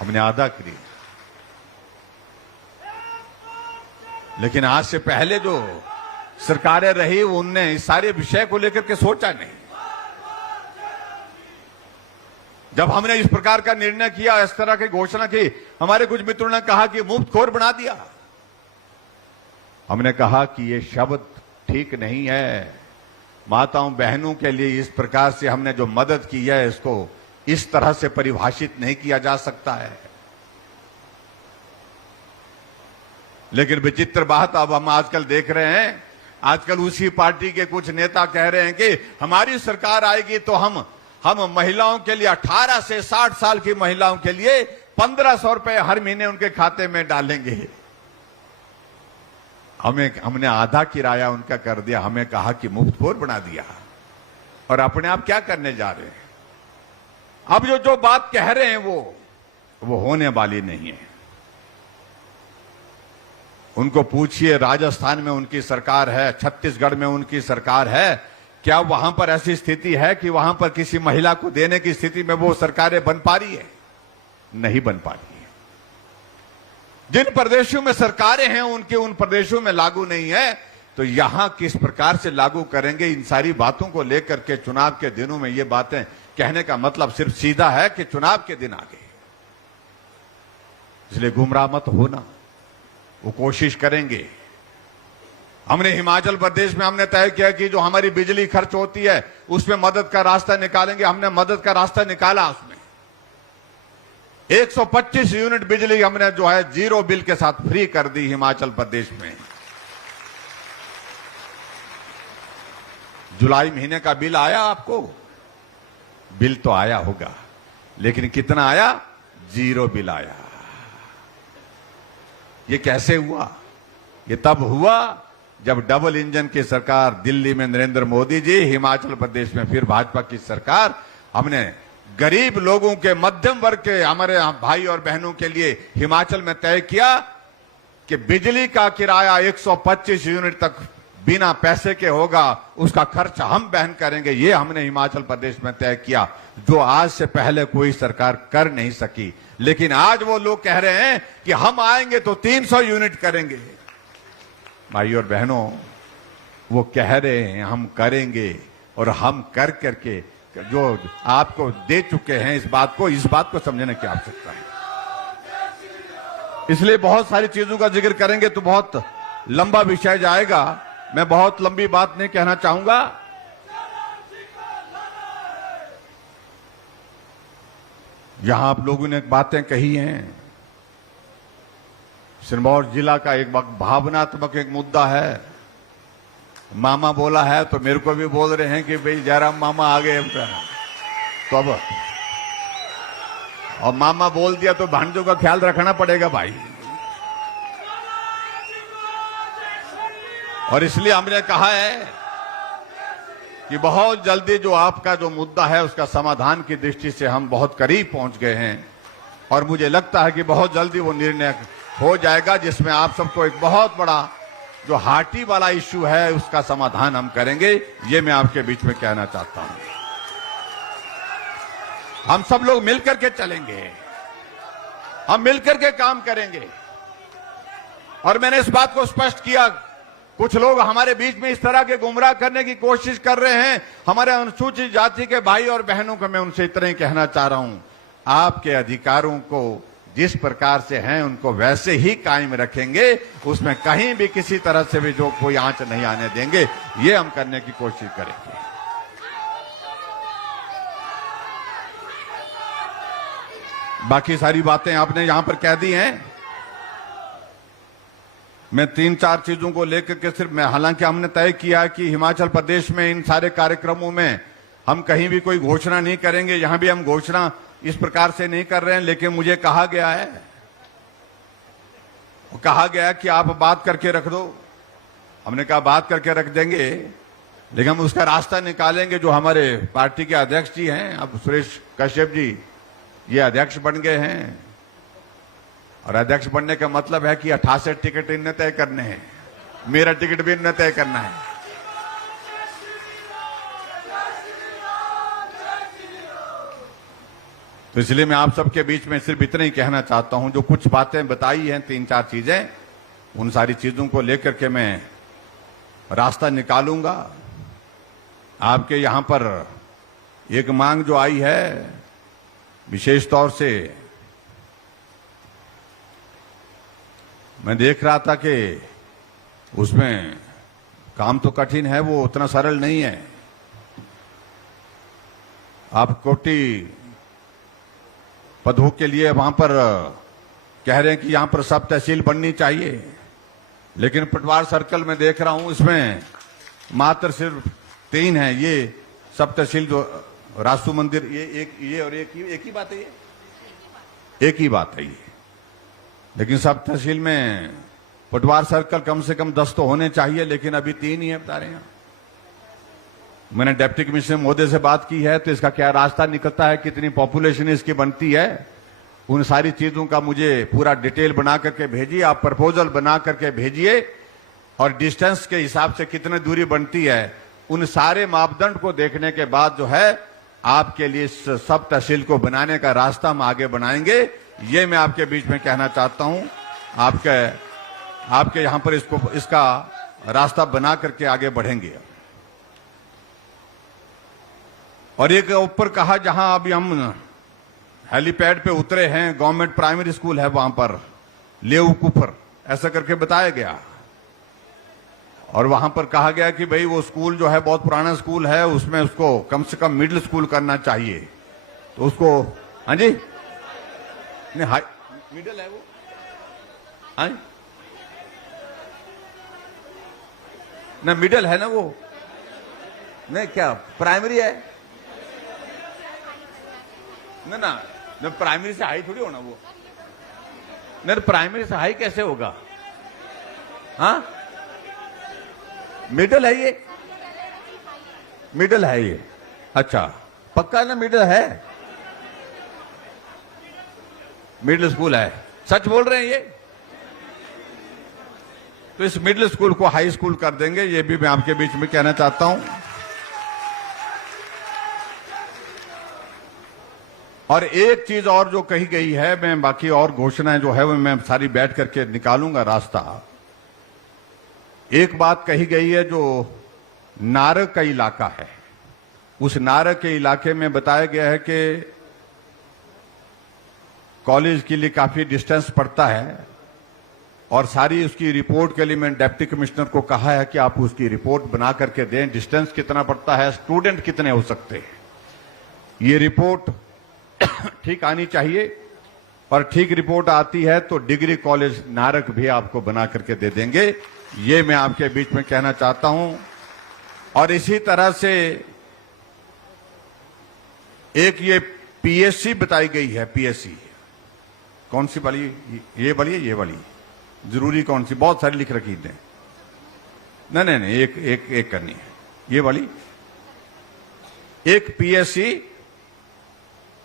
हमने आधा किया, लेकिन आज से पहले जो सरकारें रही उनने इस सारे विषय को लेकर के सोचा नहीं। जब हमने इस प्रकार का निर्णय किया, इस तरह की घोषणा की, हमारे कुछ मित्रों ने कहा कि मुफ्तखोर बना दिया। हमने कहा कि ये शब्द ठीक नहीं है। माताओं बहनों के लिए इस प्रकार से हमने जो मदद की है, इसको इस तरह से परिभाषित नहीं किया जा सकता है। लेकिन विचित्र बात अब हम आजकल देख रहे हैं, आजकल उसी पार्टी के कुछ नेता कह रहे हैं कि हमारी सरकार आएगी तो हम महिलाओं के लिए 18 से 60 साल की महिलाओं के लिए 1500 रुपए हर महीने उनके खाते में डालेंगे। हमने आधा किराया उनका कर दिया। हमें कहा कि मुफ्तखोर बना दिया। और अपने आप क्या करने जा रहे हैं? अब जो बात कह रहे हैं वो होने वाली नहीं है। उनको पूछिए, राजस्थान में उनकी सरकार है, छत्तीसगढ़ में उनकी सरकार है, क्या वहां पर ऐसी स्थिति है कि वहां पर किसी महिला को देने की स्थिति में वो सरकारें बन पा रही है? नहीं बन पा रही है। जिन प्रदेशों में सरकारें हैं उनके उन प्रदेशों में लागू नहीं है, तो यहां किस प्रकार से लागू करेंगे? इन सारी बातों को लेकर के चुनाव के दिनों में ये बातें कहने का मतलब सिर्फ सीधा है कि चुनाव के दिन आ गए, इसलिए गुमराह मत होना। वो कोशिश करेंगे। हमने हिमाचल प्रदेश में हमने तय किया कि जो हमारी बिजली खर्च होती है उसमें मदद का रास्ता निकालेंगे। हमने मदद का रास्ता निकाला। उसमें 125 यूनिट बिजली हमने जो है जीरो बिल के साथ फ्री कर दी हिमाचल प्रदेश में। जुलाई महीने का बिल आया आपको? बिल तो आया होगा, लेकिन कितना आया? जीरो बिल आया। ये कैसे हुआ? ये तब हुआ जब डबल इंजन की सरकार, दिल्ली में नरेंद्र मोदी जी, हिमाचल प्रदेश में फिर भाजपा की सरकार, हमने गरीब लोगों के, मध्यम वर्ग के, हमारे भाई और बहनों के लिए हिमाचल में तय किया कि बिजली का किराया 125 यूनिट तक बिना पैसे के होगा, उसका खर्च हम वहन करेंगे। ये हमने हिमाचल प्रदेश में तय किया, जो आज से पहले कोई सरकार कर नहीं सकी। लेकिन आज वो लोग कह रहे हैं कि हम आएंगे तो 300 यूनिट करेंगे। भाई और बहनों, वो कह रहे हैं हम करेंगे, और हम कर करके जो आपको दे चुके हैं, इस बात को समझने की आवश्यकता है। इसलिए बहुत सारी चीजों का जिक्र करेंगे तो बहुत लंबा विषय जाएगा। मैं बहुत लंबी बात नहीं कहना चाहूंगा। यहां आप लोगों ने बातें कही हैं। सिरमौर जिला का एक भावनात्मक एक मुद्दा है। मामा बोला है तो मेरे को भी बोल रहे हैं कि भाई जयराम मामा आ गए। तो अब और मामा बोल दिया तो भांजों का ख्याल रखना पड़ेगा भाई। और इसलिए हमने कहा है कि बहुत जल्दी जो आपका जो मुद्दा है उसका समाधान की दृष्टि से हम बहुत करीब पहुंच गए हैं, और मुझे लगता है कि बहुत जल्दी वो निर्णय हो जाएगा, जिसमें आप सबको एक बहुत बड़ा जो हार्टी वाला इश्यू है उसका समाधान हम करेंगे। ये मैं आपके बीच में कहना चाहता हूं। हम सब लोग मिलकर के चलेंगे, हम मिलकर के काम करेंगे। और मैंने इस बात को स्पष्ट किया, कुछ लोग हमारे बीच में इस तरह के गुमराह करने की कोशिश कर रहे हैं हमारे अनुसूचित जाति के भाई और बहनों को। मैं उनसे इतना ही कहना चाह रहा हूं, आपके अधिकारों को जिस प्रकार से हैं उनको वैसे ही कायम रखेंगे, उसमें कहीं भी किसी तरह से भी जो कोई आंच नहीं आने देंगे। ये हम करने की कोशिश करेंगे। बाकी सारी बातें आपने यहां पर कह दी हैं। मैं 3-4 चीजों को लेकर के सिर्फ हालांकि हमने तय किया कि हिमाचल प्रदेश में इन सारे कार्यक्रमों में हम कहीं भी कोई घोषणा नहीं करेंगे। यहां भी हम घोषणा इस प्रकार से नहीं कर रहे हैं, लेकिन मुझे कहा गया है कि आप बात करके रख दो। हमने कहा बात करके रख देंगे, लेकिन हम उसका रास्ता निकालेंगे। जो हमारे पार्टी के अध्यक्ष जी हैं, अब सुरेश कश्यप जी ये अध्यक्ष बन गए हैं, और अध्यक्ष बनने का मतलब है कि 68 टिकट इन्हें तय करने हैं, मेरा टिकट भी इन्हें तय करना है। तो इसलिए मैं आप सबके बीच में सिर्फ इतना ही कहना चाहता हूं, जो कुछ बातें बताई हैं, 3-4 चीजें, उन सारी चीजों को लेकर के मैं रास्ता निकालूंगा। आपके यहां पर एक मांग जो आई है, विशेष तौर से मैं देख रहा था कि उसमें काम तो कठिन है, वो उतना सरल नहीं है। आप कोटि पदों के लिए वहां पर कह रहे हैं कि यहां पर सब तहसील बननी चाहिए, लेकिन पटवार सर्कल में देख रहा हूं इसमें मात्र सिर्फ 3 है। ये सब तहसील जो रासू मंदिर, ये और एक ही बात है, ये एक ही बात है ये। लेकिन सब तहसील में पटवार सर्कल कम से कम 10 तो होने चाहिए, लेकिन अभी 3 ही है बता रहे हैं। मैंने डिप्टी कमिश्नर महोदय से बात की है, तो इसका क्या रास्ता निकलता है, कितनी पॉपुलेशन इसकी बनती है, उन सारी चीजों का मुझे पूरा डिटेल बना करके भेजिए। आप प्रपोजल बना करके भेजिए, और डिस्टेंस के हिसाब से कितनी दूरी बनती है, उन सारे मापदंड को देखने के बाद जो है आपके लिए सब तहसील को बनाने का रास्ता हम आगे बनाएंगे। ये मैं आपके बीच में कहना चाहता हूं। आपके यहां पर इसका रास्ता बना करके आगे बढ़ेंगे। और एक ऊपर कहा, जहां अभी हम हेलीपैड पे उतरे हैं, गवर्नमेंट प्राइमरी स्कूल है वहां पर, लेऊ कुफर ऐसा करके बताया गया, और वहां पर कहा गया कि भाई वो स्कूल जो है बहुत पुराना स्कूल है, उसमें उसको कम से कम मिडिल स्कूल करना चाहिए। तो उसको, हाँ जी, नहीं हाई मिडिल है वो, हाँ ना, मिडिल है ना वो, नहीं क्या प्राइमरी है ना, ना प्राइमरी से हाई थोड़ी होना वो, नहीं तो प्राइमरी से हाई कैसे होगा? हाँ मिडिल है ये, मिडिल है ये, अच्छा पक्का ना मिडिल है, मिडिल स्कूल है, सच बोल रहे हैं ये? तो इस मिडिल स्कूल को हाई स्कूल कर देंगे, ये भी मैं आपके बीच में कहना चाहता हूं। और एक चीज और जो कही गई है, मैं बाकी और घोषणाएं जो है वो मैं सारी बैठ करके निकालूंगा रास्ता। एक बात कही गई है, जो नारक का इलाका है, उस नारक के इलाके में बताया गया है कि कॉलेज के लिए काफी डिस्टेंस पड़ता है, और सारी उसकी रिपोर्ट के लिए मैंने डिप्टी कमिश्नर को कहा है कि आप उसकी रिपोर्ट बना करके दें, डिस्टेंस कितना पड़ता है, स्टूडेंट कितने हो सकते हैं, ये रिपोर्ट ठीक आनी चाहिए। और ठीक रिपोर्ट आती है तो डिग्री कॉलेज नारक भी आपको बना करके दे देंगे, ये मैं आपके बीच में कहना चाहता हूं। और इसी तरह से एक ये पीएससी बताई गई है, पीएससी कौन सी वाली, ये वाली है, ये वाली जरूरी कौन सी, बहुत सारी लिख रखी थी, नहीं एक करनी है, ये वाली एक पीएससी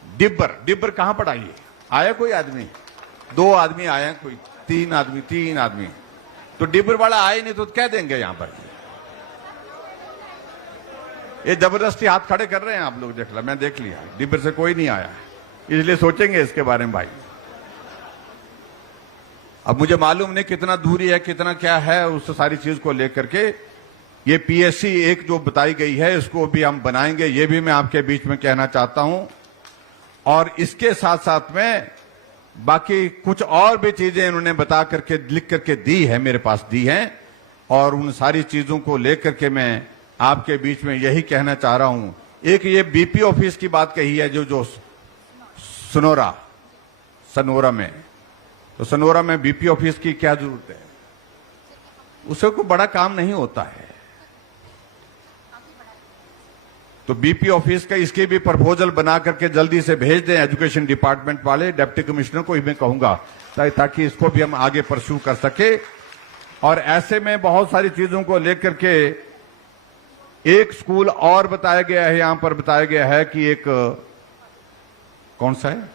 डिब्बर कहां पर आई है? आया कोई आदमी? 2 आदमी आए, कोई 3 आदमी, तो डिब्बर वाला आए नहीं तो कह देंगे यहां पर, ये जबरदस्ती हाथ खड़े कर रहे हैं आप लोग, देख ला, मैं देख लिया, डिब्बर से कोई नहीं आया, इसलिए सोचेंगे इसके बारे में भाई। अब मुझे मालूम नहीं कितना दूरी है, कितना क्या है, उस सारी चीज को लेकर के ये पीएससी एक जो बताई गई है, इसको भी हम बनाएंगे, ये भी मैं आपके बीच में कहना चाहता हूं। और इसके साथ साथ में बाकी कुछ और भी चीजें इन्होंने बता करके लिख करके दी है, मेरे पास दी हैं, और उन सारी चीजों को लेकर के मैं आपके बीच में यही कहना चाह रहा हूं। एक ये बीपी ऑफिस की बात कही है, जो सनोरा में, तो सनोरा में बीपी ऑफिस की क्या जरूरत है? उससे कोई बड़ा काम नहीं होता है, तो बीपी ऑफिस का इसके भी प्रपोजल बना करके जल्दी से भेज दें एजुकेशन डिपार्टमेंट वाले, डिप्टी कमिश्नर को ही मैं कहूंगा, ताकि इसको भी हम आगे परस्यू कर सके। और ऐसे में बहुत सारी चीजों को लेकर के एक स्कूल और बताया गया है, यहां पर बताया गया है कि एक कौन सा है,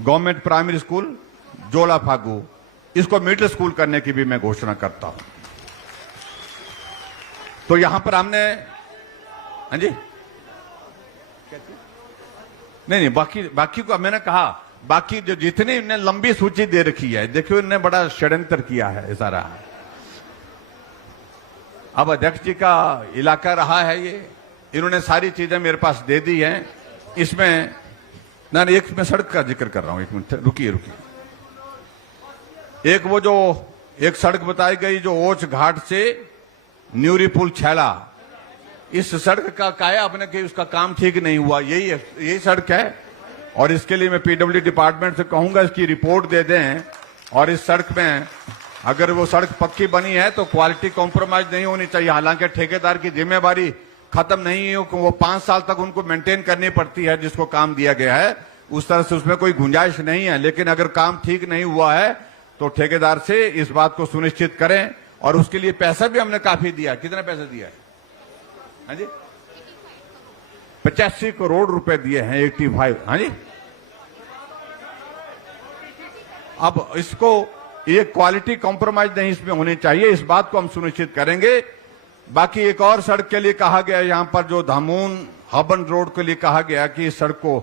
गवर्नमेंट प्राइमरी स्कूल जोला फागू, इसको मिडिल स्कूल करने की भी मैं घोषणा करता हूं। तो यहां पर हमने, हाँ जी, नहीं, बाकी को मैंने कहा, बाकी जो जितनी इन्होंने लंबी सूची दे रखी है, देखियो इन्होंने बड़ा षड्यंत्र किया है सारा। अब अध्यक्ष जी का इलाका रहा है ये, इन्होंने सारी चीजें मेरे पास दे दी हैं। इसमें ना एक मैं सड़क का जिक्र कर रहा हूं, एक मिनट रुकिए। एक वो जो एक सड़क बताई गई जो ओछ घाट से न्यूरी पुल छैला, इस सड़क का काया आपने कि उसका काम ठीक नहीं हुआ, यही सड़क है। और इसके लिए मैं पीडब्ल्यू डिपार्टमेंट से कहूंगा इसकी रिपोर्ट दे दें। और इस सड़क में अगर वो सड़क पक्की बनी है तो क्वालिटी कॉम्प्रोमाइज नहीं होनी चाहिए। हालांकि ठेकेदार की जिम्मेवारी खत्म नहीं हो, वो 5 साल तक उनको मेंटेन करनी पड़ती है जिसको काम दिया गया है, उस तरह से उसमें कोई गुंजाइश नहीं है। लेकिन अगर काम ठीक नहीं हुआ है तो ठेकेदार से इस बात को सुनिश्चित करें। और उसके लिए पैसा भी हमने काफी दिया। कितना पैसा दिया है? हाँ जी, 85 करोड़ रुपए दिए हैं, 85। हाँ जी, अब इसको ये क्वालिटी कॉम्प्रोमाइज नहीं इसमें होनी चाहिए, इस बात को हम सुनिश्चित करेंगे। बाकी एक और सड़क के लिए कहा गया, यहां पर जो धामून हबन रोड के लिए कहा गया कि इस सड़क को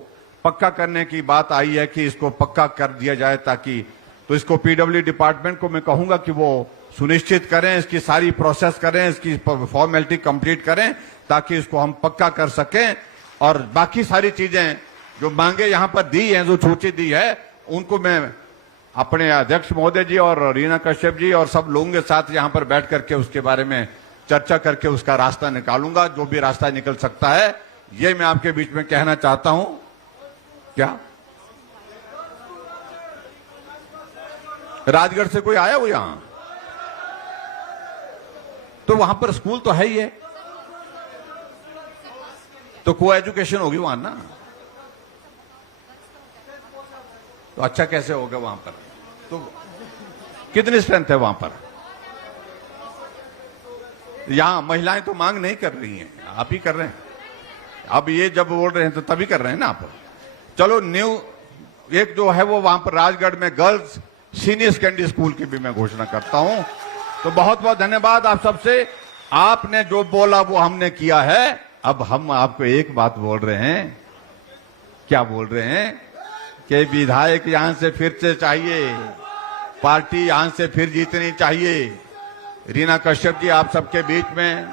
पक्का करने की बात आई है कि इसको पक्का कर दिया जाए, ताकि तो इसको पीडब्ल्यू डिपार्टमेंट को मैं कहूंगा कि वो सुनिश्चित करें, इसकी सारी प्रोसेस करें, इसकी फॉर्मेलिटी कंप्लीट करें ताकि इसको हम पक्का कर सकें। और बाकी सारी चीजें जो मांगे यहां पर दी हैं, जो सूची दी है, उनको मैं अपने अध्यक्ष महोदय जी और रीना कश्यप जी और सब लोगों के साथ यहां पर बैठ करके उसके बारे में चर्चा करके उसका रास्ता निकालूंगा, जो भी रास्ता निकल सकता है। ये मैं आपके बीच में कहना चाहता हूं। क्या राजगढ़ से कोई आया वो यहां? तो वहां पर स्कूल तो है ही है, तो को एजुकेशन होगी वहां ना, तो अच्छा कैसे होगा वहां पर? तो कितनी स्ट्रेंथ है वहां पर? यहां महिलाएं तो मांग नहीं कर रही हैं, आप ही कर रहे हैं। अब ये जब बोल रहे हैं तो तभी कर रहे हैं ना आप। चलो न्यू एक जो है वो वहां पर राजगढ़ में गर्ल्स सीनियर सेकेंडरी स्कूल की भी मैं घोषणा करता हूं। तो बहुत बहुत धन्यवाद आप सबसे। आपने जो बोला वो हमने किया है। अब हम आपको एक बात बोल रहे हैं। क्या बोल रहे हैं? कि विधायक यहां से फिर से चाहिए, पार्टी यहां से फिर जीतनी चाहिए। रीना कश्यप जी आप सबके बीच में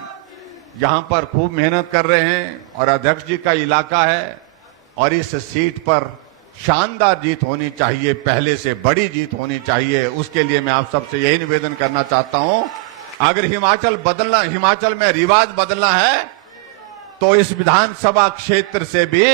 यहां पर खूब मेहनत कर रहे हैं और अध्यक्ष जी का इलाका है और इस सीट पर शानदार जीत होनी चाहिए, पहले से बड़ी जीत होनी चाहिए। उसके लिए मैं आप सबसे यही निवेदन करना चाहता हूं। अगर हिमाचल में रिवाज बदलना है तो इस विधानसभा क्षेत्र से भी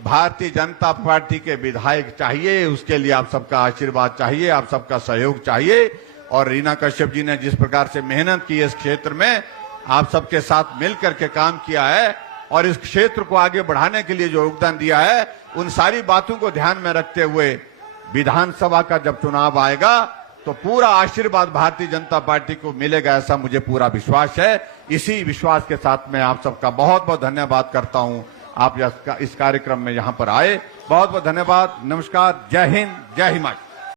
भारतीय जनता पार्टी के विधायक चाहिए। उसके लिए आप सबका आशीर्वाद चाहिए, आप सबका सहयोग चाहिए। और रीना कश्यप जी ने जिस प्रकार से मेहनत की इस क्षेत्र में, आप सबके साथ मिलकर के काम किया है और इस क्षेत्र को आगे बढ़ाने के लिए जो योगदान दिया है, उन सारी बातों को ध्यान में रखते हुए विधानसभा का जब चुनाव आएगा तो पूरा आशीर्वाद भारतीय जनता पार्टी को मिलेगा, ऐसा मुझे पूरा विश्वास है। इसी विश्वास के साथ मैं आप सबका बहुत बहुत धन्यवाद करता हूं। आप इस कार्यक्रम में यहां पर आए, बहुत बहुत धन्यवाद। नमस्कार, जय हिंद, जय हिमाचल।